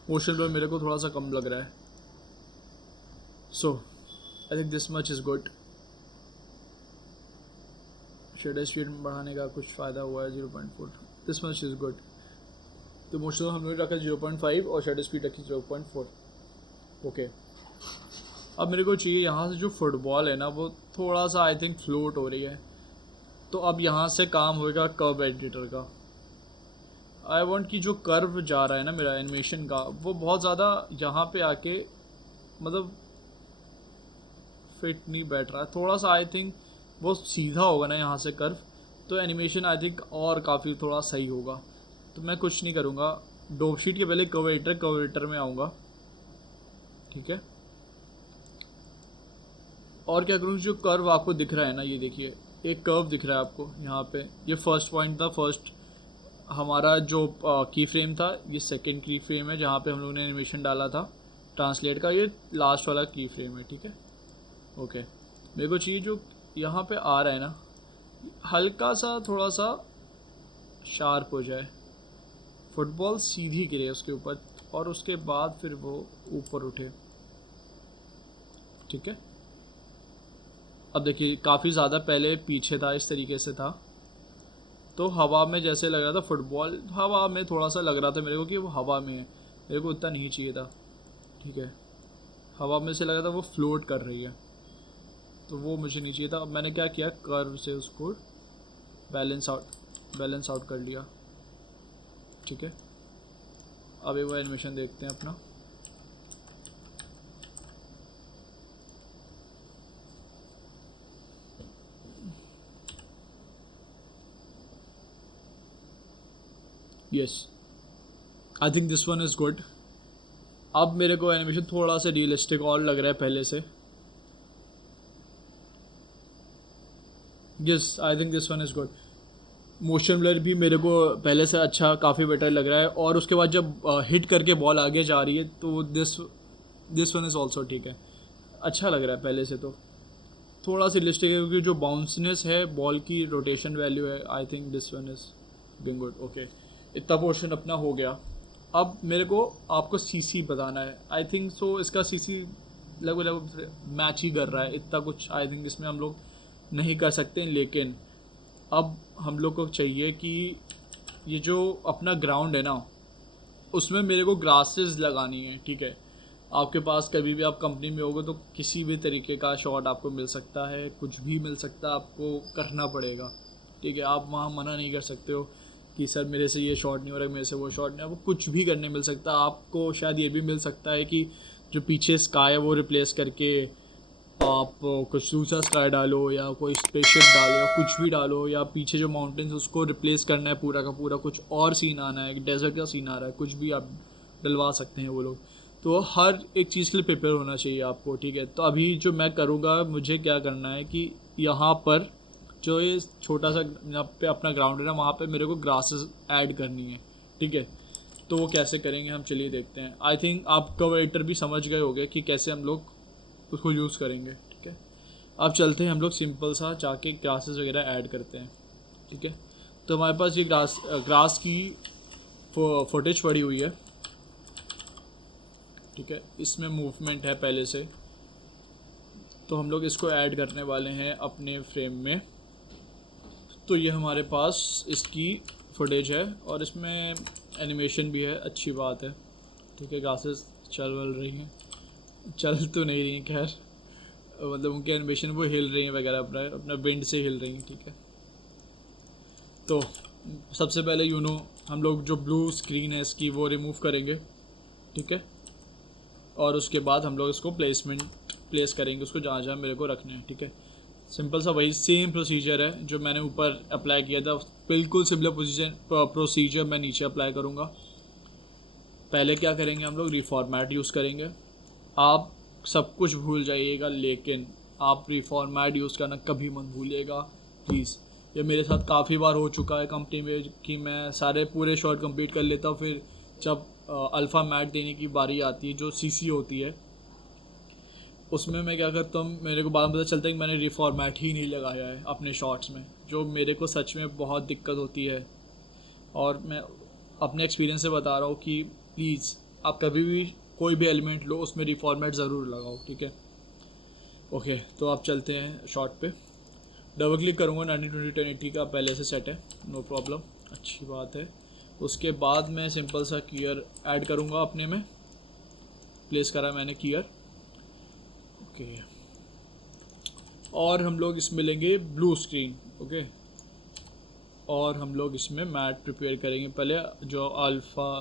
मोशन ब्लर मेरे को थोड़ा सा कम लग रहा है, so I think this much is good. Shutter speed बढ़ाने का कुछ फ़ायदा हुआ है 0.4, दिस मच इज़ गुड। तो मोशन हमने रखा 0.5 और शटर स्पीड रखी 0.4। ओके, अब मेरे को चाहिए यहाँ से जो फुटबॉल है ना वो थोड़ा सा आई थिंक फ्लोट हो रही है, तो अब यहाँ से काम होएगा कर्व एडिटर का। आई वांट कि जो कर्व जा रहा है ना मेरा एनिमेशन का, वो बहुत ज़्यादा यहाँ पे आके मतलब फिट नहीं बैठ रहा है थोड़ा सा। आई थिंक वो सीधा होगा ना यहाँ से कर्व, तो एनिमेशन आई थिंक और काफ़ी थोड़ा सही होगा। तो मैं कुछ नहीं करूँगा, डोप शीट के पहले कर्व एडिटर में आऊँगा। ठीक है, और क्या करूँ, जो कर्व आपको दिख रहा है ना, ये देखिए एक कर्व दिख रहा है आपको यहाँ पे। ये फर्स्ट पॉइंट था, फर्स्ट हमारा जो की फ्रेम था, ये सेकंड की फ्रेम है जहाँ पे हम लोगों ने एनिमेशन डाला था ट्रांसलेट का, ये लास्ट वाला की फ्रेम है। ठीक है, ओके, मेरे को चाहिए जो यहाँ पे आ रहा है ना हल्का सा थोड़ा सा शार्प हो जाए, फुटबॉल सीधी गिरे उसके ऊपर और उसके बाद फिर वो ऊपर उठे। ठीक है, अब देखिए काफ़ी ज़्यादा पहले पीछे था, इस तरीके से था, तो हवा में जैसे लग रहा था फुटबॉल, हवा में थोड़ा सा लग रहा था मेरे को कि वो हवा में है, मेरे को उतना नहीं चाहिए था, ठीक है। हवा में से लगा था वो फ्लोट कर रही है, तो वो मुझे नहीं चाहिए था। अब मैंने क्या किया, कर्व से उसको बैलेंस आउट कर लिया, ठीक है। अभी वो एनिमेशन देखते हैं अपना। Yes, I think this one is good. अब मेरे को एनिमेशन थोड़ा सा रियलिस्टिक और लग रहा है पहले से। Yes, I think this one is good. Motion blur भी मेरे को पहले से अच्छा काफ़ी बेटर लग रहा है, और उसके बाद जब हिट करके बॉल आगे जा रही है तो दिस वन इज़ ऑल्सो ठीक है, अच्छा लग रहा है पहले से। तो थोड़ा सा रियलिस्टिक है क्योंकि जो बाउंसनेस है बॉल की, रोटेशन वैल्यू है, आई think this one is being good. Okay, इतना पोर्शन अपना हो गया। अब मेरे को आपको सीसी बताना है। आई थिंक सो इसका सीसी लगभग मैच ही कर रहा है, इतना कुछ आई थिंक इसमें हम लोग नहीं कर सकते। लेकिन अब हम लोग को चाहिए कि ये जो अपना ग्राउंड है ना, उसमें मेरे को ग्रासेस लगानी है, ठीक है। आपके पास कभी भी आप कंपनी में होगे तो किसी भी तरीके का शॉट आपको मिल सकता है, कुछ भी मिल सकता है, आपको करना पड़ेगा, ठीक है। आप वहाँ मना नहीं कर सकते हो कि सर मेरे से ये शॉट नहीं हो रहा, मेरे से वो शॉट नहीं, आपको कुछ भी करने मिल सकता है। आपको शायद ये भी मिल सकता है कि जो पीछे स्काई है वो रिप्लेस करके आप कुछ दूसरा स्काई डालो, या कोई स्पेसशिप डालो, या कुछ भी डालो, या पीछे जो माउंटेन्स उसको रिप्लेस करना है पूरा का पूरा, कुछ और सीन आना है, डेजर्ट का सीन आ रहा है, कुछ भी आप डलवा सकते हैं वो लोग। तो हर एक चीज़ के लिए प्रिपेयर होना चाहिए आपको, ठीक है। तो अभी जो मैं करूँगा, मुझे क्या करना है कि यहाँ पर जो ये छोटा सा यहाँ पे अपना ग्राउंड है ना, वहाँ पे मेरे को ग्रासेस ऐड करनी है, ठीक है। तो वो कैसे करेंगे हम चलिए देखते हैं। आई थिंक आप कवर्टर भी समझ गए होंगे कि कैसे हम लोग उसको यूज़ करेंगे, ठीक है। अब चलते हैं हम लोग सिंपल सा जाके ग्रासेस वगैरह ऐड करते हैं, ठीक है। तो हमारे पास ये ग्रास की फुटेज पड़ी हुई है, ठीक है। इसमें मूवमेंट है पहले से, तो हम लोग इसको ऐड करने वाले हैं अपने फ्रेम में। तो ये हमारे पास इसकी फुटेज है और इसमें एनिमेशन भी है, अच्छी बात है, ठीक है। ग्रासेस चल वल रही हैं, चल तो नहीं रही हैं खैर, मतलब उनकी एनिमेशन वो हिल रही हैं वगैरह, अपना विंड से हिल रही हैं, ठीक है। तो सबसे पहले हम लोग जो ब्लू स्क्रीन है इसकी वो रिमूव करेंगे, ठीक है। और उसके बाद हम लोग इसको प्लेस करेंगे उसको जहाँ जहाँ मेरे को रखना है, ठीक है। सिंपल सा वही सेम प्रोसीजर है जो मैंने ऊपर अप्लाई किया था, बिल्कुल सिमिलर प्रोसीजर मैं नीचे अप्लाई करूँगा। पहले क्या करेंगे, हम लोग रिफॉर्मेट यूज़ करेंगे। आप सब कुछ भूल जाइएगा, लेकिन आप रिफॉर्मेट यूज़ करना कभी मत भूलिएगा प्लीज़। ये मेरे साथ काफ़ी बार हो चुका है कंपनी में कि मैं सारे पूरे शॉट कंप्लीट कर लेता हूँ, फिर जब अल्फ़ा मैट देने की बारी आती है जो सीसी होती है, उसमें मैं क्या करता हूँ, मेरे को बाद में पता चलता है कि मैंने रिफॉर्मेट ही नहीं लगाया है अपने शॉट्स में, जो मेरे को सच में बहुत दिक्कत होती है। और मैं अपने एक्सपीरियंस से बता रहा हूँ कि प्लीज़ आप कभी भी कोई भी एलिमेंट लो उसमें रिफॉर्मेट ज़रूर लगाओ, ठीक है। ओके, तो आप चलते हैं शॉट पे। डबल क्लिक करूँगा, 1920 1080 का पहले से सेट है, नो प्रॉब्लम, अच्छी बात है। उसके बाद मैं सिंपल सा कीयर ऐड करूँगा अपने में, प्लेस करा मैंने कीयर, ओके। और हम लोग इसमें लेंगे ब्लू स्क्रीन, ओके। और हम लोग इसमें मैट प्रिपेयर करेंगे पहले, जो alpha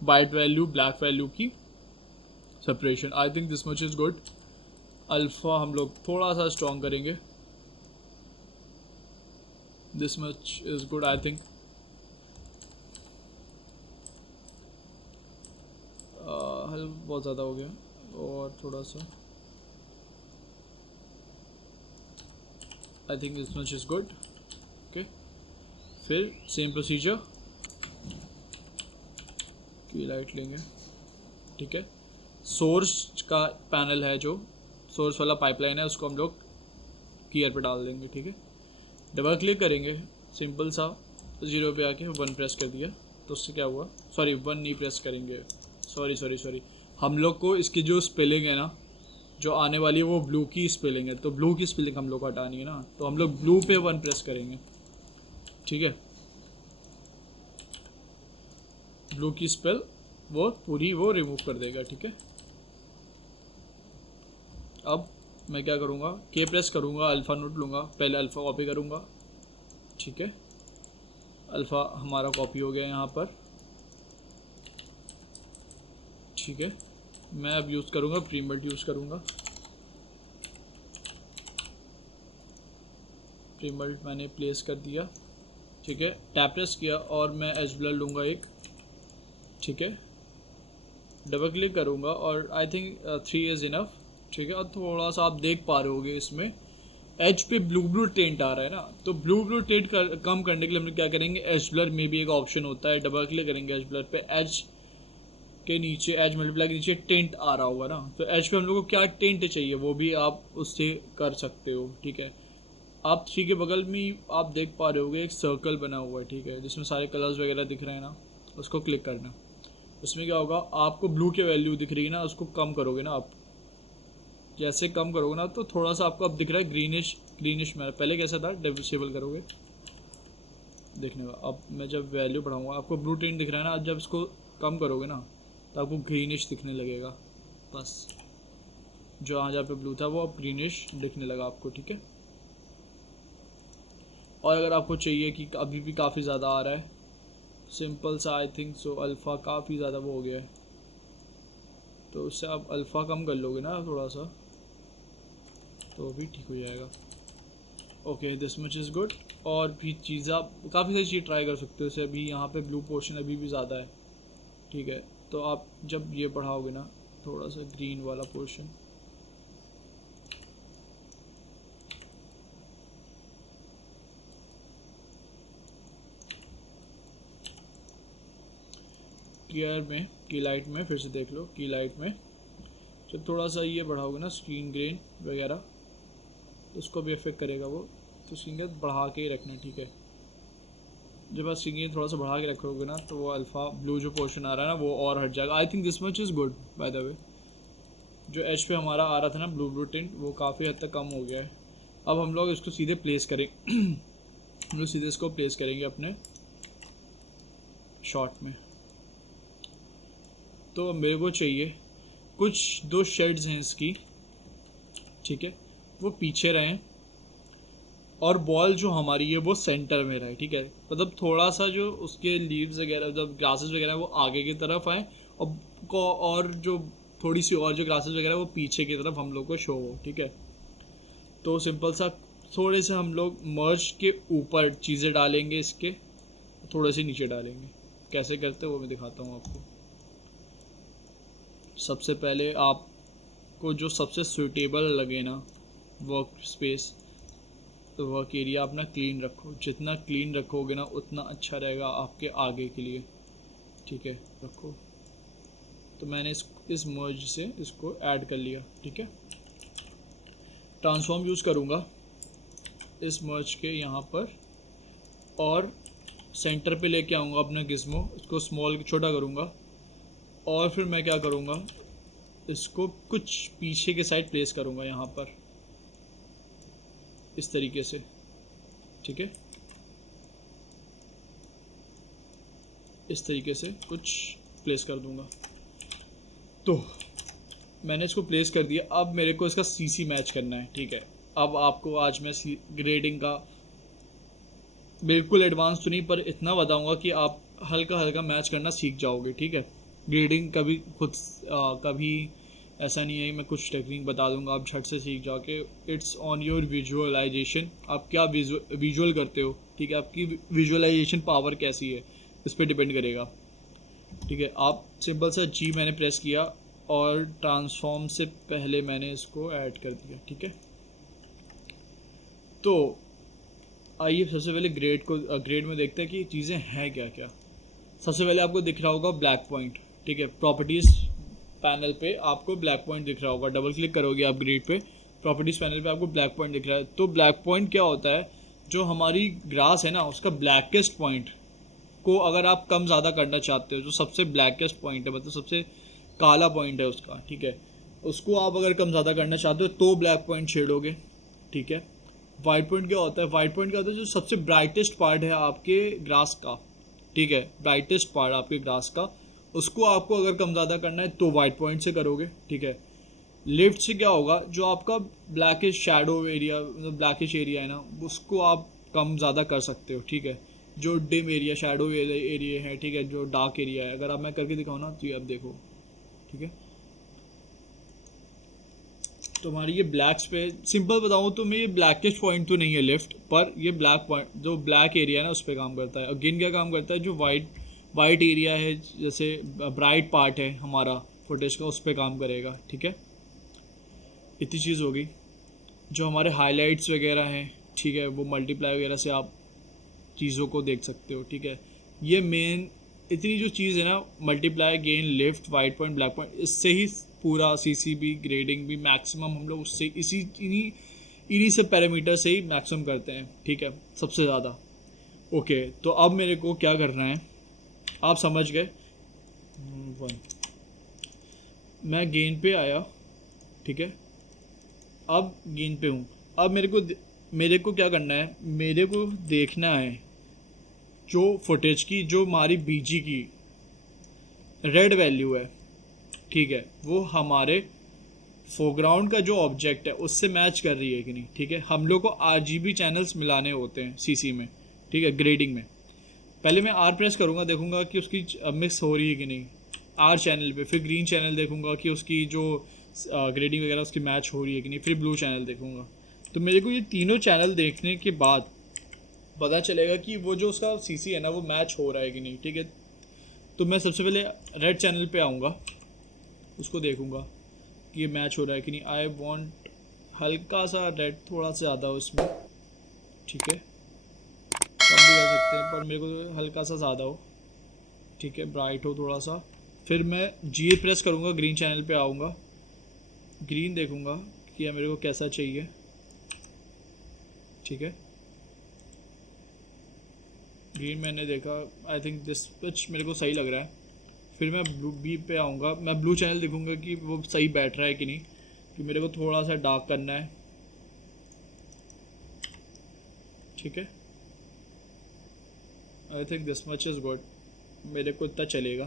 white value black value की separation, I think this much is good. Alpha हम लोग थोड़ा सा स्ट्रॉन्ग करेंगे, this much is good I think. बहुत ज़्यादा हो गया, और थोड़ा सा, I think this much is good, okay. फिर सेम प्रोसीजर की लाइट लेंगे, ठीक है। सोर्स का पैनल है, जो सोर्स वाला पाइपलाइन है, उसको हम लोग कीयर पे डाल देंगे, ठीक है। डबल क्लिक करेंगे, सिंपल सा 0 पे आके 1 प्रेस कर दिया, तो उससे क्या हुआ, सॉरी 1 नहीं प्रेस करेंगे, सॉरी हम लोग को इसकी जो स्पेलिंग है ना जो आने वाली है वो ब्लू की स्पेलिंग है, तो ब्लू की स्पेलिंग हम लोग को हटानी है ना, तो हम लोग ब्लू पे 1 प्रेस करेंगे, ठीक है। ब्लू की स्पेल वो पूरी वो रिमूव कर देगा, ठीक है। अब मैं क्या करूँगा, के प्रेस करूँगा, अल्फ़ा नोट लूँगा, पहले अल्फ़ा कॉपी करूँगा, ठीक है। अल्फ़ा हमारा कॉपी हो गया यहाँ पर, ठीक है। मैं अब यूज़ करूँगा प्रीमल्ट यूज़ करूँगा। प्रीमल्ट मैंने प्लेस कर दिया, ठीक है। टैप प्रेस किया और मैं एज ब्लर लूँगा एक, ठीक है। डबल क्लिक करूँगा और आई थिंक 3 इज़ इनफ, ठीक है। और थोड़ा सा आप देख पा रहे होगे इसमें एज पे ब्लू ब्लू टेंट आ रहा है ना, तो ब्लू ब्लू टेंट कम करने के लिए हम लोग क्या करेंगे, एज ब्लर में भी एक ऑप्शन होता है, डबल क्लिक करेंगे एज ब्लर पे, एज के नीचे एज मल्टीप्लाई के नीचे टेंट आ रहा होगा ना, तो एज पे हम लोग को क्या टेंट चाहिए वो भी आप उससे कर सकते हो, ठीक है। आप 3 के बगल में आप देख पा रहे होगे एक सर्कल बना हुआ है, ठीक है, जिसमें सारे कलर्स वगैरह दिख रहे हैं ना, उसको क्लिक करना। उसमें क्या होगा, आपको ब्लू की वैल्यू दिख रही है ना, उसको कम करोगे ना आप, जैसे कम करोगे ना तो थोड़ा सा आपको अब दिख रहा है ग्रीनिश में, पहले कैसा था, डिसेबल करोगे देखने का। अब मैं जब वैल्यू बढ़ाऊंगा आपको ब्लू टिंट दिख रहा है ना, अब जब इसको कम करोगे ना तो आपको ग्रीनिश दिखने लगेगा, बस जो जहाँ पे ब्लू था वो अब ग्रीनिश दिखने लगा आपको, ठीक है। और अगर आपको चाहिए कि अभी भी काफ़ी ज़्यादा आ रहा है, सिंपल सा आई थिंक सो अल्फ़ा काफ़ी ज़्यादा वो हो गया है, तो उससे आप अल्फ़ा कम कर लोगे ना थोड़ा सा तो भी ठीक हो जाएगा। Okay this much is good. और भी चीज़ आप काफ़ी सारी चीज़ ट्राई कर सकते हो, जैसे अभी यहाँ पे ब्लू पोर्शन अभी भी ज़्यादा है, ठीक है। तो आप जब ये बढ़ाओगे ना थोड़ा सा ग्रीन वाला पोर्शन, क्लियर में की लाइट में फिर से देख लो, की लाइट में जब थोड़ा सा ये बढ़ाओगे ना स्क्रीन ग्रेन वगैरह तो उसको भी इफेक्ट करेगा वो, तो स्क्रीन ग्रेन बढ़ा के ही रखना, ठीक है। जब आप स्क्रीन ग्रेन थोड़ा सा बढ़ा के रखोगे ना तो वो अल्फ़ा ब्लू जो पोर्शन आ रहा है ना वो और हट जाएगा। आई think this much is good by the way. जो एच पे हमारा आ रहा था ना ब्लू ब्लू टिंट वो काफ़ी हद तक कम हो गया है। अब हम लोग इसको सीधे प्लेस करें हम लोग सीधे इसको प्लेस करेंगे अपने शॉट में। तो मेरे को चाहिए कुछ 2 शेड्स हैं इसकी, ठीक है, वो पीछे रहें और बॉल जो हमारी है वो सेंटर में रहे, ठीक है। मतलब थोड़ा सा जो उसके लीव्स वगैरह जब ग्रासेस वगैरह वो आगे की तरफ आए और जो थोड़ी सी और जो ग्रासेस वगैरह वो पीछे की तरफ हम लोग को शो हो, ठीक है। तो सिंपल सा थोड़े से हम लोग मर्ज के ऊपर चीज़ें डालेंगे, इसके थोड़े से नीचे डालेंगे। कैसे करते हैं वो मैं दिखाता हूँ आपको। सबसे पहले आपको जो सबसे सूटेबल लगे ना वर्क स्पेस, तो वर्क एरिया अपना क्लीन रखो, जितना क्लीन रखोगे ना उतना अच्छा रहेगा आपके आगे के लिए, ठीक है, रखो। तो मैंने इस मर्ज से इसको ऐड कर लिया, ठीक है। ट्रांसफॉर्म यूज़ करूँगा इस मर्ज के यहाँ पर और सेंटर पे लेके आऊँगा अपना गिज़्मो, इसको स्मॉल छोटा करूँगा और फिर मैं क्या करूँगा इसको कुछ पीछे के साइड प्लेस करूँगा यहाँ पर इस तरीके से, ठीक है। इस तरीके से कुछ प्लेस कर दूँगा। तो मैंने इसको प्लेस कर दिया। अब मेरे को इसका सीसी मैच करना है, ठीक है। अब आपको आज मैं ग्रेडिंग का बिल्कुल एडवांस तो नहीं पर इतना बताऊंगा कि आप हल्का हल्का मैच करना सीख जाओगे, ठीक है। ग्रेडिंग कभी खुद कभी ऐसा नहीं है मैं कुछ टेक्निक बता दूंगा आप झट से सीख जाओगे। इट्स ऑन योर विजुअलाइजेशन, आप क्या विजुअल करते हो, ठीक है। आपकी विजुअलाइजेशन पावर कैसी है इस पर डिपेंड करेगा, ठीक है। आप सिंपल सा जी मैंने प्रेस किया और ट्रांसफॉर्म से पहले मैंने इसको ऐड कर दिया, ठीक है। तो आइए सबसे पहले ग्रेड में देखते हैं कि चीज़ें हैं क्या क्या। सबसे पहले आपको दिख रहा होगा ब्लैक पॉइंट, ठीक है। प्रॉपर्टीज़ पैनल पे आपको ब्लैक पॉइंट दिख रहा होगा, डबल क्लिक करोगे आप ग्रेड पे, प्रॉपर्टीज़ पैनल पे आपको ब्लैक पॉइंट दिख रहा है। तो ब्लैक पॉइंट क्या होता है, जो हमारी ग्रास है ना उसका ब्लैकेस्ट पॉइंट को अगर आप कम ज़्यादा करना चाहते हो, जो सबसे ब्लैकेस्ट पॉइंट है मतलब सबसे काला पॉइंट है उसका, ठीक है, उसको आप अगर कम ज़्यादा करना चाहते हो तो ब्लैक पॉइंट छेड़ोगे, ठीक है। वाइट पॉइंट क्या होता है, वाइट पॉइंट क्या होता है जो सबसे ब्राइटेस्ट पार्ट है आपके ग्रास का, ठीक है, ब्राइटेस्ट पार्ट आपके ग्रास का, उसको आपको अगर कम ज़्यादा करना है तो वाइट पॉइंट से करोगे, ठीक है। लेफ्ट से क्या होगा, जो आपका ब्लैकिश शैडो एरिया, मतलब ब्लैकिश एरिया है ना, उसको आप कम ज़्यादा कर सकते हो, ठीक है। जो डिम एरिया, शैडो एरिया है, ठीक है, जो डार्क एरिया है, अगर आप मैं करके दिखाऊँ ना तो ये आप देखो, ठीक है। तो हमारी ये ब्लैक्स पे सिंपल बताऊँ तो मैं, ये ब्लैकिश पॉइंट तो नहीं है लेफ्ट पर, ये ब्लैक पॉइंट जो ब्लैक एरिया है ना उस पर काम करता है। अगेन क्या काम करता है, जो वाइट एरिया है, जैसे ब्राइट पार्ट है हमारा फुटेज का, उस पर काम करेगा, ठीक है। इतनी चीज़ होगी। जो हमारे हाइलाइट्स वगैरह हैं, ठीक है, वो मल्टीप्लाई वगैरह से आप चीज़ों को देख सकते हो, ठीक है। ये मेन इतनी जो चीज़ है ना, multiply, gain, lift, white point, black point, इससे ही पूरा सीसीबी ग्रेडिंग भी मैक्सिमम हम लोग उससे इन्हीं सब पैरामीटर से ही मैक्सिमम करते हैं, ठीक है, सबसे ज़्यादा। ओके, तो अब मेरे को क्या करना है, आप समझ गए। मैं गेन पे आया, ठीक है, अब गेन पे हूँ। अब मेरे को क्या करना है, मेरे को देखना है जो फुटेज की, जो हमारी बीजी की रेड वैल्यू है, ठीक है, वो हमारे फोरग्राउंड का जो ऑब्जेक्ट है उससे मैच कर रही है कि नहीं, ठीक है। हम लोग को आरजीबी चैनल्स मिलाने होते हैं सीसी में, ठीक है, ग्रेडिंग में। पहले मैं आर प्रेस करूँगा, देखूँगा कि उसकी मिक्स हो रही है कि नहीं आर चैनल पे, फिर ग्रीन चैनल देखूँगा कि उसकी जो ग्रेडिंग वगैरह उसकी मैच हो रही है कि नहीं, फिर ब्लू चैनल देखूँगा। तो मेरे को ये तीनों चैनल देखने के बाद पता चलेगा कि वो जो उसका सीसी है ना वो मैच हो रहा है कि नहीं, ठीक है। तो मैं सबसे पहले रेड चैनल पे आऊँगा, उसको देखूँगा कि ये मैच हो रहा है कि नहीं। आई वांट हल्का सा रेड, थोड़ा सा ज़्यादा हो इसमें, ठीक है, कम भी कर सकते हैं पर मेरे को तो हल्का सा ज़्यादा हो, ठीक है, ब्राइट हो थोड़ा सा। फिर मैं जी प्रेस करूँगा, ग्रीन चैनल पे आऊँगा, ग्रीन देखूँगा कि मेरे को कैसा चाहिए, ठीक है। ग्रीन मैंने देखा, आई थिंक दिस पिच मेरे को सही लग रहा है। फिर मैं ब्लू बी पे आऊँगा, मैं ब्लू चैनल देखूँगा कि वो सही बैठ रहा है कि नहीं, कि मेरे को थोड़ा सा डार्क करना है, ठीक है। आई think this much is good, मेरे को इतना चलेगा।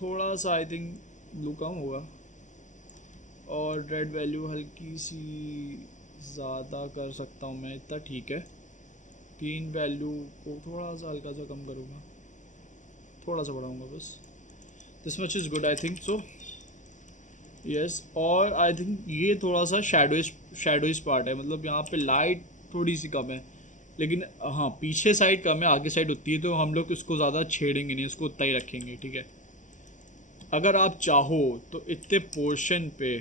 थोड़ा सा आई थिंक ब्लू कम होगा, और रेड वैल्यू हल्की सी ज़्यादा कर सकता हूँ मैं, इतना ठीक है। ग्रीन वैल्यू को थोड़ा सा हल्का सा कम करूँगा, थोड़ा सा बढ़ाऊँगा बस। This much is good I think so, yes. और आई थिंक ये थोड़ा सा शैडोइश पार्ट है, मतलब यहाँ पे लाइट थोड़ी सी कम है, लेकिन हाँ पीछे साइड कम है, आगे साइड उतनी है, तो हम लोग इसको ज़्यादा छेड़ेंगे नहीं, इसको उतना ही रखेंगे, ठीक है। अगर आप चाहो तो इतने पोर्शन पे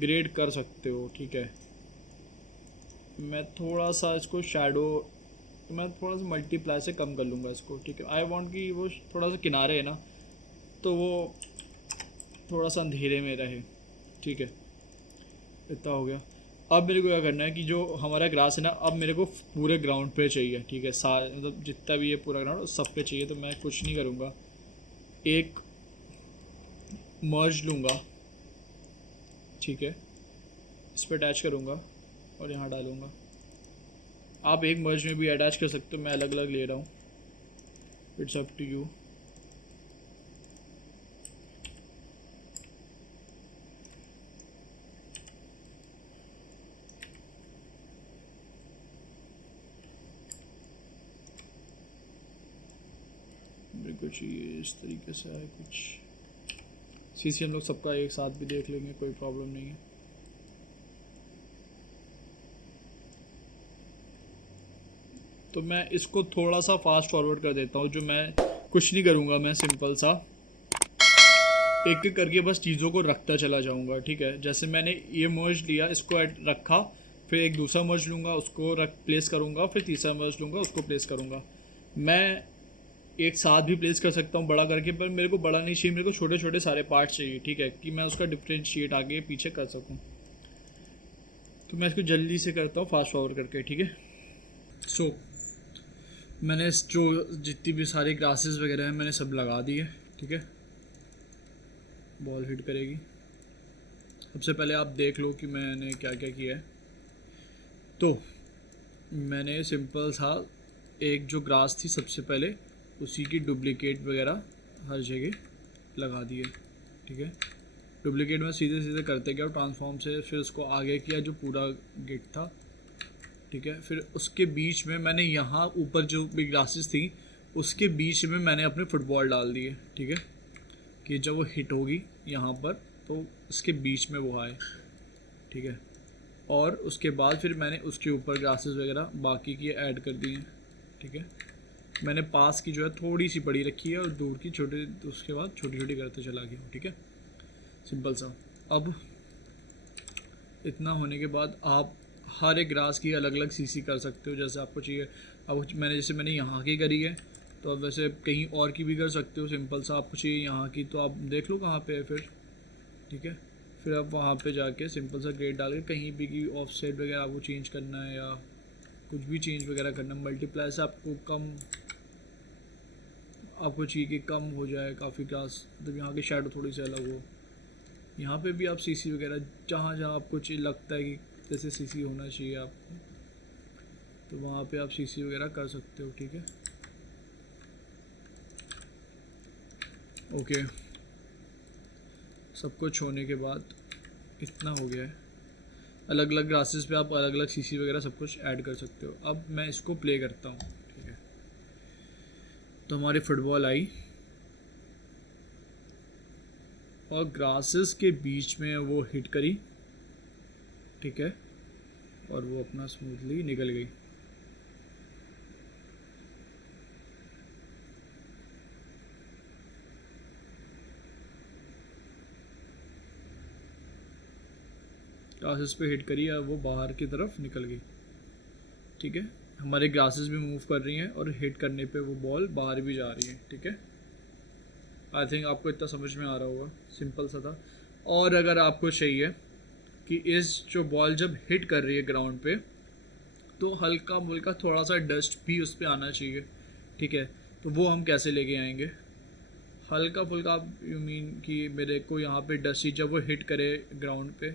ग्रेड कर सकते हो, ठीक है। मैं थोड़ा सा इसको मैं थोड़ा सा मल्टीप्लाई से कम कर लूँगा इसको, ठीक है। आई वांट कि वो थोड़ा सा किनारे है ना, तो वो थोड़ा सा अंधेरे में रहे, ठीक है। इतना हो गया। अब मेरे को क्या करना है कि जो हमारा ग्रास है ना, अब मेरे को पूरे ग्राउंड पे चाहिए, ठीक है, सारे मतलब जितना भी ये पूरा ग्राउंड सब पे चाहिए। तो मैं कुछ नहीं करूँगा, एक मर्ज लूँगा, ठीक है, इस पर अटैच करूँगा और यहाँ डालूँगा। आप एक मर्ज में भी अटैच कर सकते हो, मैं अलग अलग ले रहा हूँ, इट्स अप टू यू। मेरे को चाहिए इस तरीके से है कुछ। सीसी हम लोग सबका एक साथ भी देख लेंगे, कोई प्रॉब्लम नहीं है। तो मैं इसको थोड़ा सा फास्ट फॉरवर्ड कर देता हूँ, जो मैं कुछ नहीं करूँगा, मैं सिंपल सा एक एक करके बस चीज़ों को रखता चला जाऊँगा, ठीक है। जैसे मैंने ये मर्ज लिया, इसको रखा, फिर एक दूसरा मर्ज लूँगा, उसको प्लेस करूँगा, फिर तीसरा मर्ज लूँगा, उसको प्लेस करूँगा। मैं एक साथ भी प्लेस कर सकता हूँ बड़ा करके, पर मेरे को बड़ा नहीं चाहिए, मेरे को छोटे छोटे सारे पार्ट चाहिए, ठीक है, कि मैं उसका डिफ्रेंशिएट आगे पीछे कर सकूँ। तो मैं इसको जल्दी से करता हूँ फास्ट फॉरवर्ड करके, ठीक है। सो मैंने जो जितनी भी सारी ग्रासेस वगैरह हैं मैंने सब लगा दी है, ठीक है। बॉल हिट करेगी। सबसे पहले आप देख लो कि मैंने क्या क्या किया है। तो मैंने सिंपल सा एक जो ग्रास थी सबसे पहले उसी की डुप्लीकेट वगैरह हर जगह लगा दिए, ठीक है। डुप्लीकेट में सीधे सीधे करते गया ट्रांसफॉर्म से, फिर उसको आगे किया जो पूरा गेट था, ठीक है। फिर उसके बीच में मैंने यहाँ ऊपर जो भी ग्रासेस थी उसके बीच में मैंने अपने फुटबॉल डाल दिए, ठीक है, कि जब वो हिट होगी यहाँ पर तो इसके बीच में वो आए, ठीक है। और उसके बाद फिर मैंने उसके ऊपर ग्रासेस वगैरह बाकी की ऐड कर दी हैं, ठीक है। मैंने पास की जो है थोड़ी सी बड़ी रखी है और दूर की छोटे, उसके बाद छोटी छोटी करते चला गया, ठीक है, सिंपल सा। अब इतना होने के बाद आप हर एक ग्रास की अलग अलग सीसी कर सकते हो जैसे आपको चाहिए। अब मैंने यहाँ की करी है तो अब वैसे कहीं और की भी कर सकते हो, सिंपल सा। आपको चाहिए यहाँ की तो आप देख लो कहाँ पे है फिर, ठीक है। फिर आप वहाँ पे जाके सिंपल सा ग्रेड डाल के कहीं भी की ऑफ सेट वगैरह आपको चेंज करना है या कुछ भी चेंज वगैरह करना है। मल्टीप्लाई से आपको आपको चाहिए कि कम हो जाए काफ़ी ग्रास, मतलब यहाँ की शेडो थोड़ी सी अलग हो। यहाँ पे भी आप सीसी वगैरह जहाँ जहाँ आपको लगता है कि जैसे सीसी होना चाहिए आपको, तो वहाँ पे आप सीसी वगैरह कर सकते हो, ठीक है। ओके, सब कुछ होने के बाद इतना हो गया है। अलग अलग ग्रासेस पे आप अलग अलग सीसी वगैरह सब कुछ ऐड कर सकते हो। अब मैं इसको प्ले करता हूँ, ठीक है। तो हमारी फुटबॉल आई और ग्रासेस के बीच में वो हिट करी, ठीक है, और वो अपना स्मूथली निकल गई। ग्रासेस पे हिट करी और वो बाहर की तरफ निकल गई, ठीक है। हमारे ग्रासेस भी मूव कर रही हैं और हिट करने पे वो बॉल बाहर भी जा रही है, ठीक है। आई थिंक आपको इतना समझ में आ रहा होगा, सिंपल सा था। और अगर आपको चाहिए कि इस जो बॉल जब हिट कर रही है ग्राउंड पे तो हल्का मुल्का थोड़ा सा डस्ट भी उस पर आना चाहिए, ठीक है, तो वो हम कैसे लेके आएंगे। हल्का फुल्का, यू मीन कि मेरे को यहाँ पे डस्ट ही जब वो हिट करे ग्राउंड पे,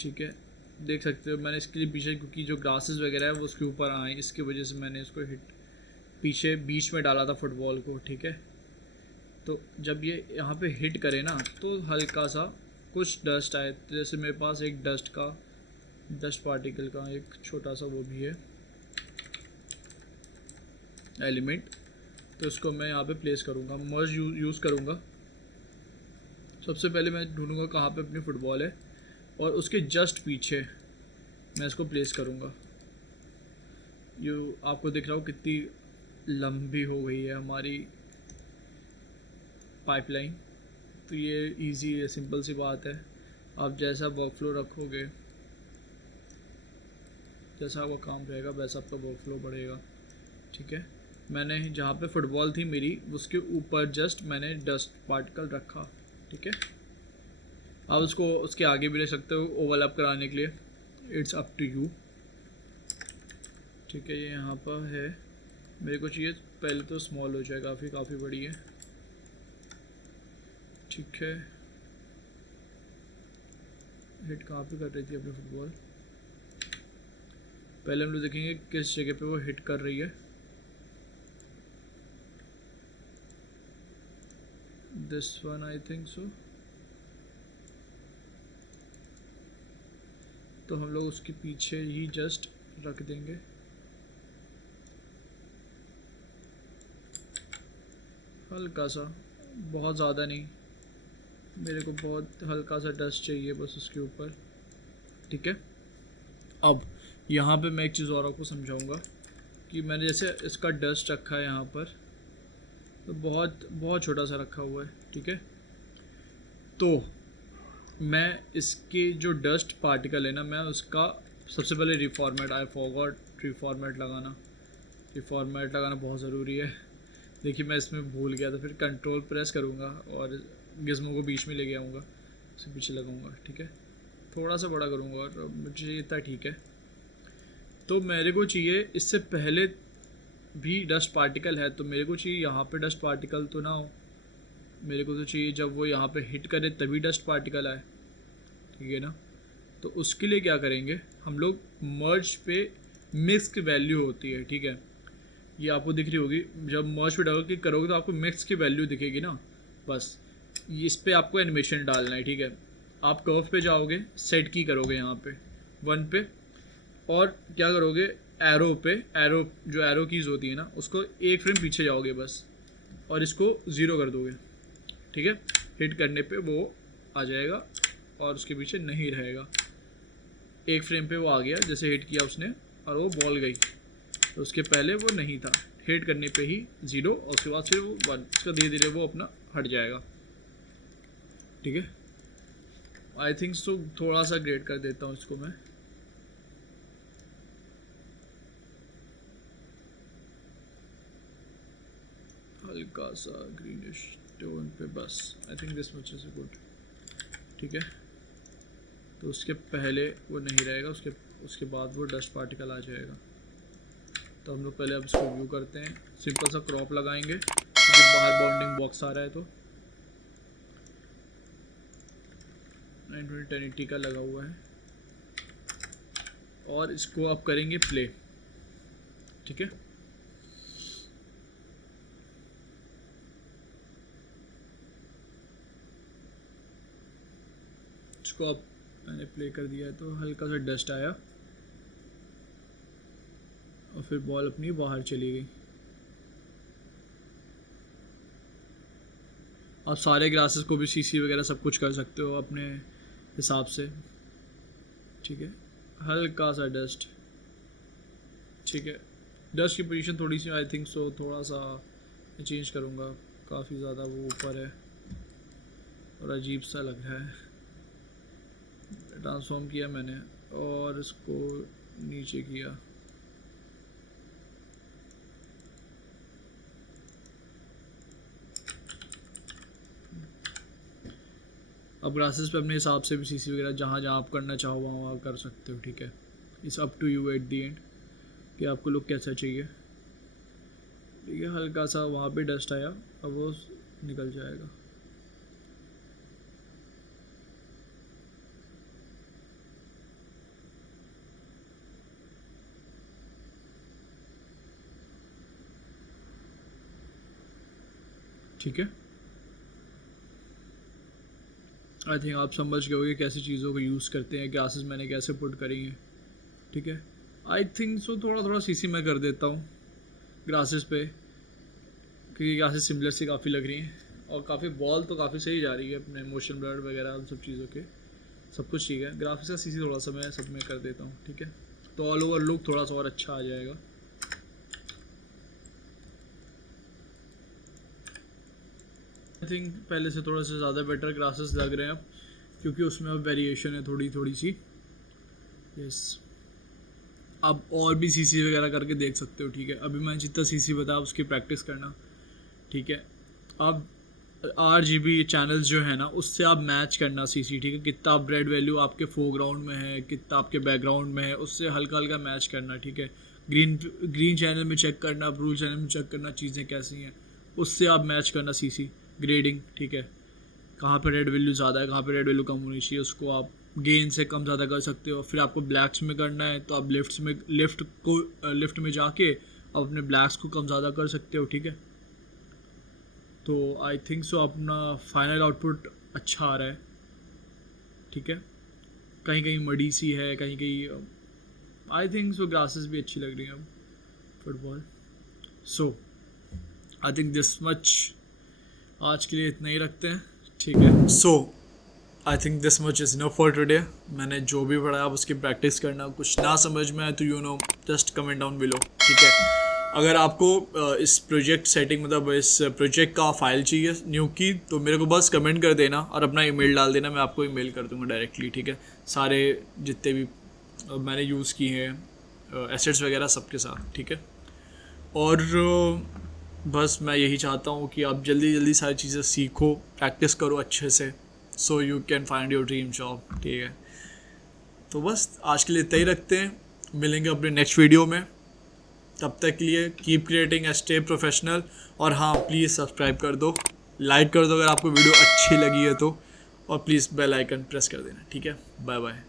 ठीक है, देख सकते हो मैंने इसके लिए पीछे क्योंकि जो ग्रासेस वगैरह है वो उसके ऊपर आए, इसकी वजह से मैंने इसको हिट पीछे बीच में डाला था फुटबॉल को, ठीक है। तो जब ये यहाँ पे हिट करे ना तो हल्का सा कुछ डस्ट आए, जैसे मेरे पास एक डस्ट पार्टिकल का एक छोटा सा वो भी है एलिमेंट, तो इसको मैं यहाँ पे प्लेस करूँगा, मर्ज यूज़ करूँगा। सबसे पहले मैं ढूंढूंगा कहाँ पे अपनी फुटबॉल है और उसके जस्ट पीछे मैं इसको प्लेस करूँगा। आपको दिख रहा हो कितनी लंबी हो गई है हमारी पाइपलाइन। तो ये इजी है, सिंपल सी बात है। आप जैसा वर्कफ्लो रखोगे, जैसा आपका काम रहेगा वैसा आपका वर्कफ्लो बढ़ेगा, ठीक है। मैंने जहाँ पे फुटबॉल थी मेरी उसके ऊपर जस्ट मैंने डस्ट पार्टिकल रखा, ठीक है। आप उसको उसके आगे भी ले सकते हो ओवरलैप कराने के लिए, इट्स अप टू यू, ठीक है। ये यहाँ पर है, मेरे को चाहिए पहले तो स्मॉल हो जाए, काफ़ी बड़ी है, ठीक है। हिट कहाँ पे कर रही थी अपनी फुटबॉल, पहले हम लोग देखेंगे किस जगह पे वो हिट कर रही है। This one I think so. तो हम लोग उसके पीछे ही जस्ट रख देंगे, हल्का सा, बहुत ज़्यादा नहीं, मेरे को बहुत हल्का सा डस्ट चाहिए बस उसके ऊपर, ठीक है। अब यहाँ पे मैं एक चीज़ और आपको समझाऊंगा कि मैंने जैसे इसका डस्ट रखा है यहाँ पर, तो बहुत छोटा सा रखा हुआ है, ठीक है। तो मैं इसके जो डस्ट पार्टिकल है ना, मैं उसका सबसे पहले रिफॉर्मेट, आई फॉरगॉट रिफॉर्मेट लगाना बहुत ज़रूरी है। देखिए मैं इसमें भूल गया था, फिर कंट्रोल प्रेस करूँगा और गिज़मो को बीच में लेके आऊँगा, उसे पीछे लगाऊँगा, ठीक है। थोड़ा सा बड़ा करूँगा और मुझे इतना ठीक है। तो मेरे को चाहिए इससे पहले भी डस्ट पार्टिकल है, तो मेरे को चाहिए यहाँ पे डस्ट पार्टिकल तो ना हो, मेरे को तो चाहिए जब वो यहाँ पे हिट करे तभी डस्ट पार्टिकल आए, ठीक है ना। तो उसके लिए क्या करेंगे हम लोग, मर्ज पे मिक्स की वैल्यू होती है, ठीक है। ये आपको दिख रही होगी। जब मर्ज पे डबल क्लिक करोगे तो आपको मिक्स की वैल्यू दिखेगी ना, बस इस पर आपको एनिमेशन डालना है, ठीक है। आप कर्व पे जाओगे, सेट की करोगे यहाँ पे 1 पे, और क्या करोगे, एरो पे, एरो जो एरो कीज़ होती है ना, उसको एक फ्रेम पीछे जाओगे बस, और इसको 0 कर दोगे, ठीक है। हिट करने पे वो आ जाएगा और उसके पीछे नहीं रहेगा। एक फ्रेम पे वो आ गया, जैसे हिट किया उसने और वो बॉल गई, तो उसके पहले वो नहीं था, हिट करने पे ही 0 और उसके बाद फिर वो 1, उसका धीरे धीरे वो अपना हट जाएगा, ठीक है। आई थिंक सो थोड़ा सा ग्रेड कर देता हूँ इसको मैं, हल्का सा ग्रीनिश टोन पे बस। आई think this much is good, ठीक है। तो उसके पहले वो नहीं रहेगा, उसके बाद वो डस्ट पार्टिकल आ जाएगा। तो हम लोग पहले अब इसको व्यू करते हैं, सिंपल सा क्रॉप लगाएंगे क्योंकि बाहर बाउंडिंग बॉक्स आ रहा है। तो 920 1080 का लगा हुआ है और इसको अब करेंगे प्ले, ठीक है। इसको अब मैंने प्ले कर दिया है, तो हल्का सा डस्ट आया और फिर बॉल अपनी बाहर चली गई। आप सारे ग्रासेस को भी सीसी वगैरह सब कुछ कर सकते हो अपने हिसाब से, ठीक है। हल्का सा डस्ट, ठीक है। डस्ट की पोजीशन थोड़ी सी आई थिंक सो थोड़ा सा चेंज करूँगा, काफ़ी ज़्यादा वो ऊपर है और अजीब सा लग रहा है। ट्रांसफॉर्म किया मैंने और इसको नीचे किया, अब ग्रासेस पे अपने हिसाब से भी सीसी वगैरह जहाँ जहाँ आप करना चाहो वहाँ कर सकते हो, ठीक है। It's up to you at the end कि आपको लुक कैसा चाहिए, ठीक है। हल्का सा वहाँ पे डस्ट आया, अब वो निकल जाएगा। ठीक है, आई थिंक आप समझ गए होंगे कैसी चीज़ों को यूज़ करते हैं, ग्रासेस मैंने कैसे पुट करी हैं, ठीक है। आई थिंक सो थोड़ा थोड़ा सीसी मैं कर देता हूँ ग्रासेस पे, क्योंकि ग्रासेस सिमिलर सी काफ़ी लग रही हैं और काफ़ी बॉल तो काफ़ी सही जा रही है अपने मोशन ब्लर वगैरह उन सब चीज़ों के, सब कुछ ठीक है। ग्राफिक्स का सीसी थोड़ा सा मैं सब में कर देता हूँ, ठीक है। तो ऑल ओवर लुक थोड़ा सा और अच्छा आ जाएगा। आई थिंक पहले से थोड़ा सा ज़्यादा बेटर ग्रासेस लग रहे हैं अब, क्योंकि उसमें अब वेरिएशन है थोड़ी थोड़ी सी। यस, आप और भी सीसी वगैरह करके देख सकते हो, ठीक है। अभी मैंने जितना सीसी बताया उसकी प्रैक्टिस करना, ठीक है। आप RGB चैनल्स जो है ना उससे आप मैच करना सीसी, ठीक है। कितना आप ब्रेड वैल्यू आपके फोरग्राउंड में है, कितना आपके बैकग्राउंड में है, उससे हल्का हल्का मैच करना, ठीक है। ग्रीन चैनल में चेक करना, ब्लू चैनल में चेक करना चीज़ें कैसी हैं, उससे आप मैच करना सीसी ग्रेडिंग, ठीक है। कहाँ पे रेड वैल्यू ज़्यादा है, कहाँ पे रेड वैल्यू कम होनी चाहिए, उसको आप गेन से कम ज़्यादा कर सकते हो। फिर आपको ब्लैक्स में करना है तो आप लिफ्ट में जाके आप अपने ब्लैक्स को कम ज़्यादा कर सकते हो, ठीक है। तो आई थिंक सो अपना फाइनल आउटपुट अच्छा आ रहा है, ठीक है। कहीं कहीं मडी सी है, कहीं कहीं आई थिंक सो ग्रासेस भी अच्छी लग रही हैं अब football. So I think this much आज के लिए इतना ही रखते हैं, ठीक है। So I think this much is enough for today. मैंने जो भी पढ़ा आप उसकी प्रैक्टिस करना, कुछ ना समझ में आए तो you know just comment down below, ठीक है। अगर आपको इस प्रोजेक्ट सेटिंग मतलब इस प्रोजेक्ट का फाइल चाहिए न्यू की, तो मेरे को बस कमेंट कर देना और अपना ईमेल डाल देना, मैं आपको ईमेल कर दूँगा डायरेक्टली, ठीक है। सारे जितने भी मैंने यूज़ किए हैं एसेट्स वगैरह सबके साथ, ठीक है। और बस मैं यही चाहता हूँ कि आप जल्दी जल्दी सारी चीज़ें सीखो, प्रैक्टिस करो अच्छे से, so you can find your dream job, ठीक है। तो बस आज के लिए इतना ही रखते हैं, मिलेंगे अपने नेक्स्ट वीडियो में। तब तक के लिए keep creating and stay professional. और हाँ, प्लीज़ सब्सक्राइब कर दो, लाइक कर दो अगर आपको वीडियो अच्छी लगी है तो, और प्लीज़ बेल आइकन प्रेस कर देना, ठीक है। Bye bye.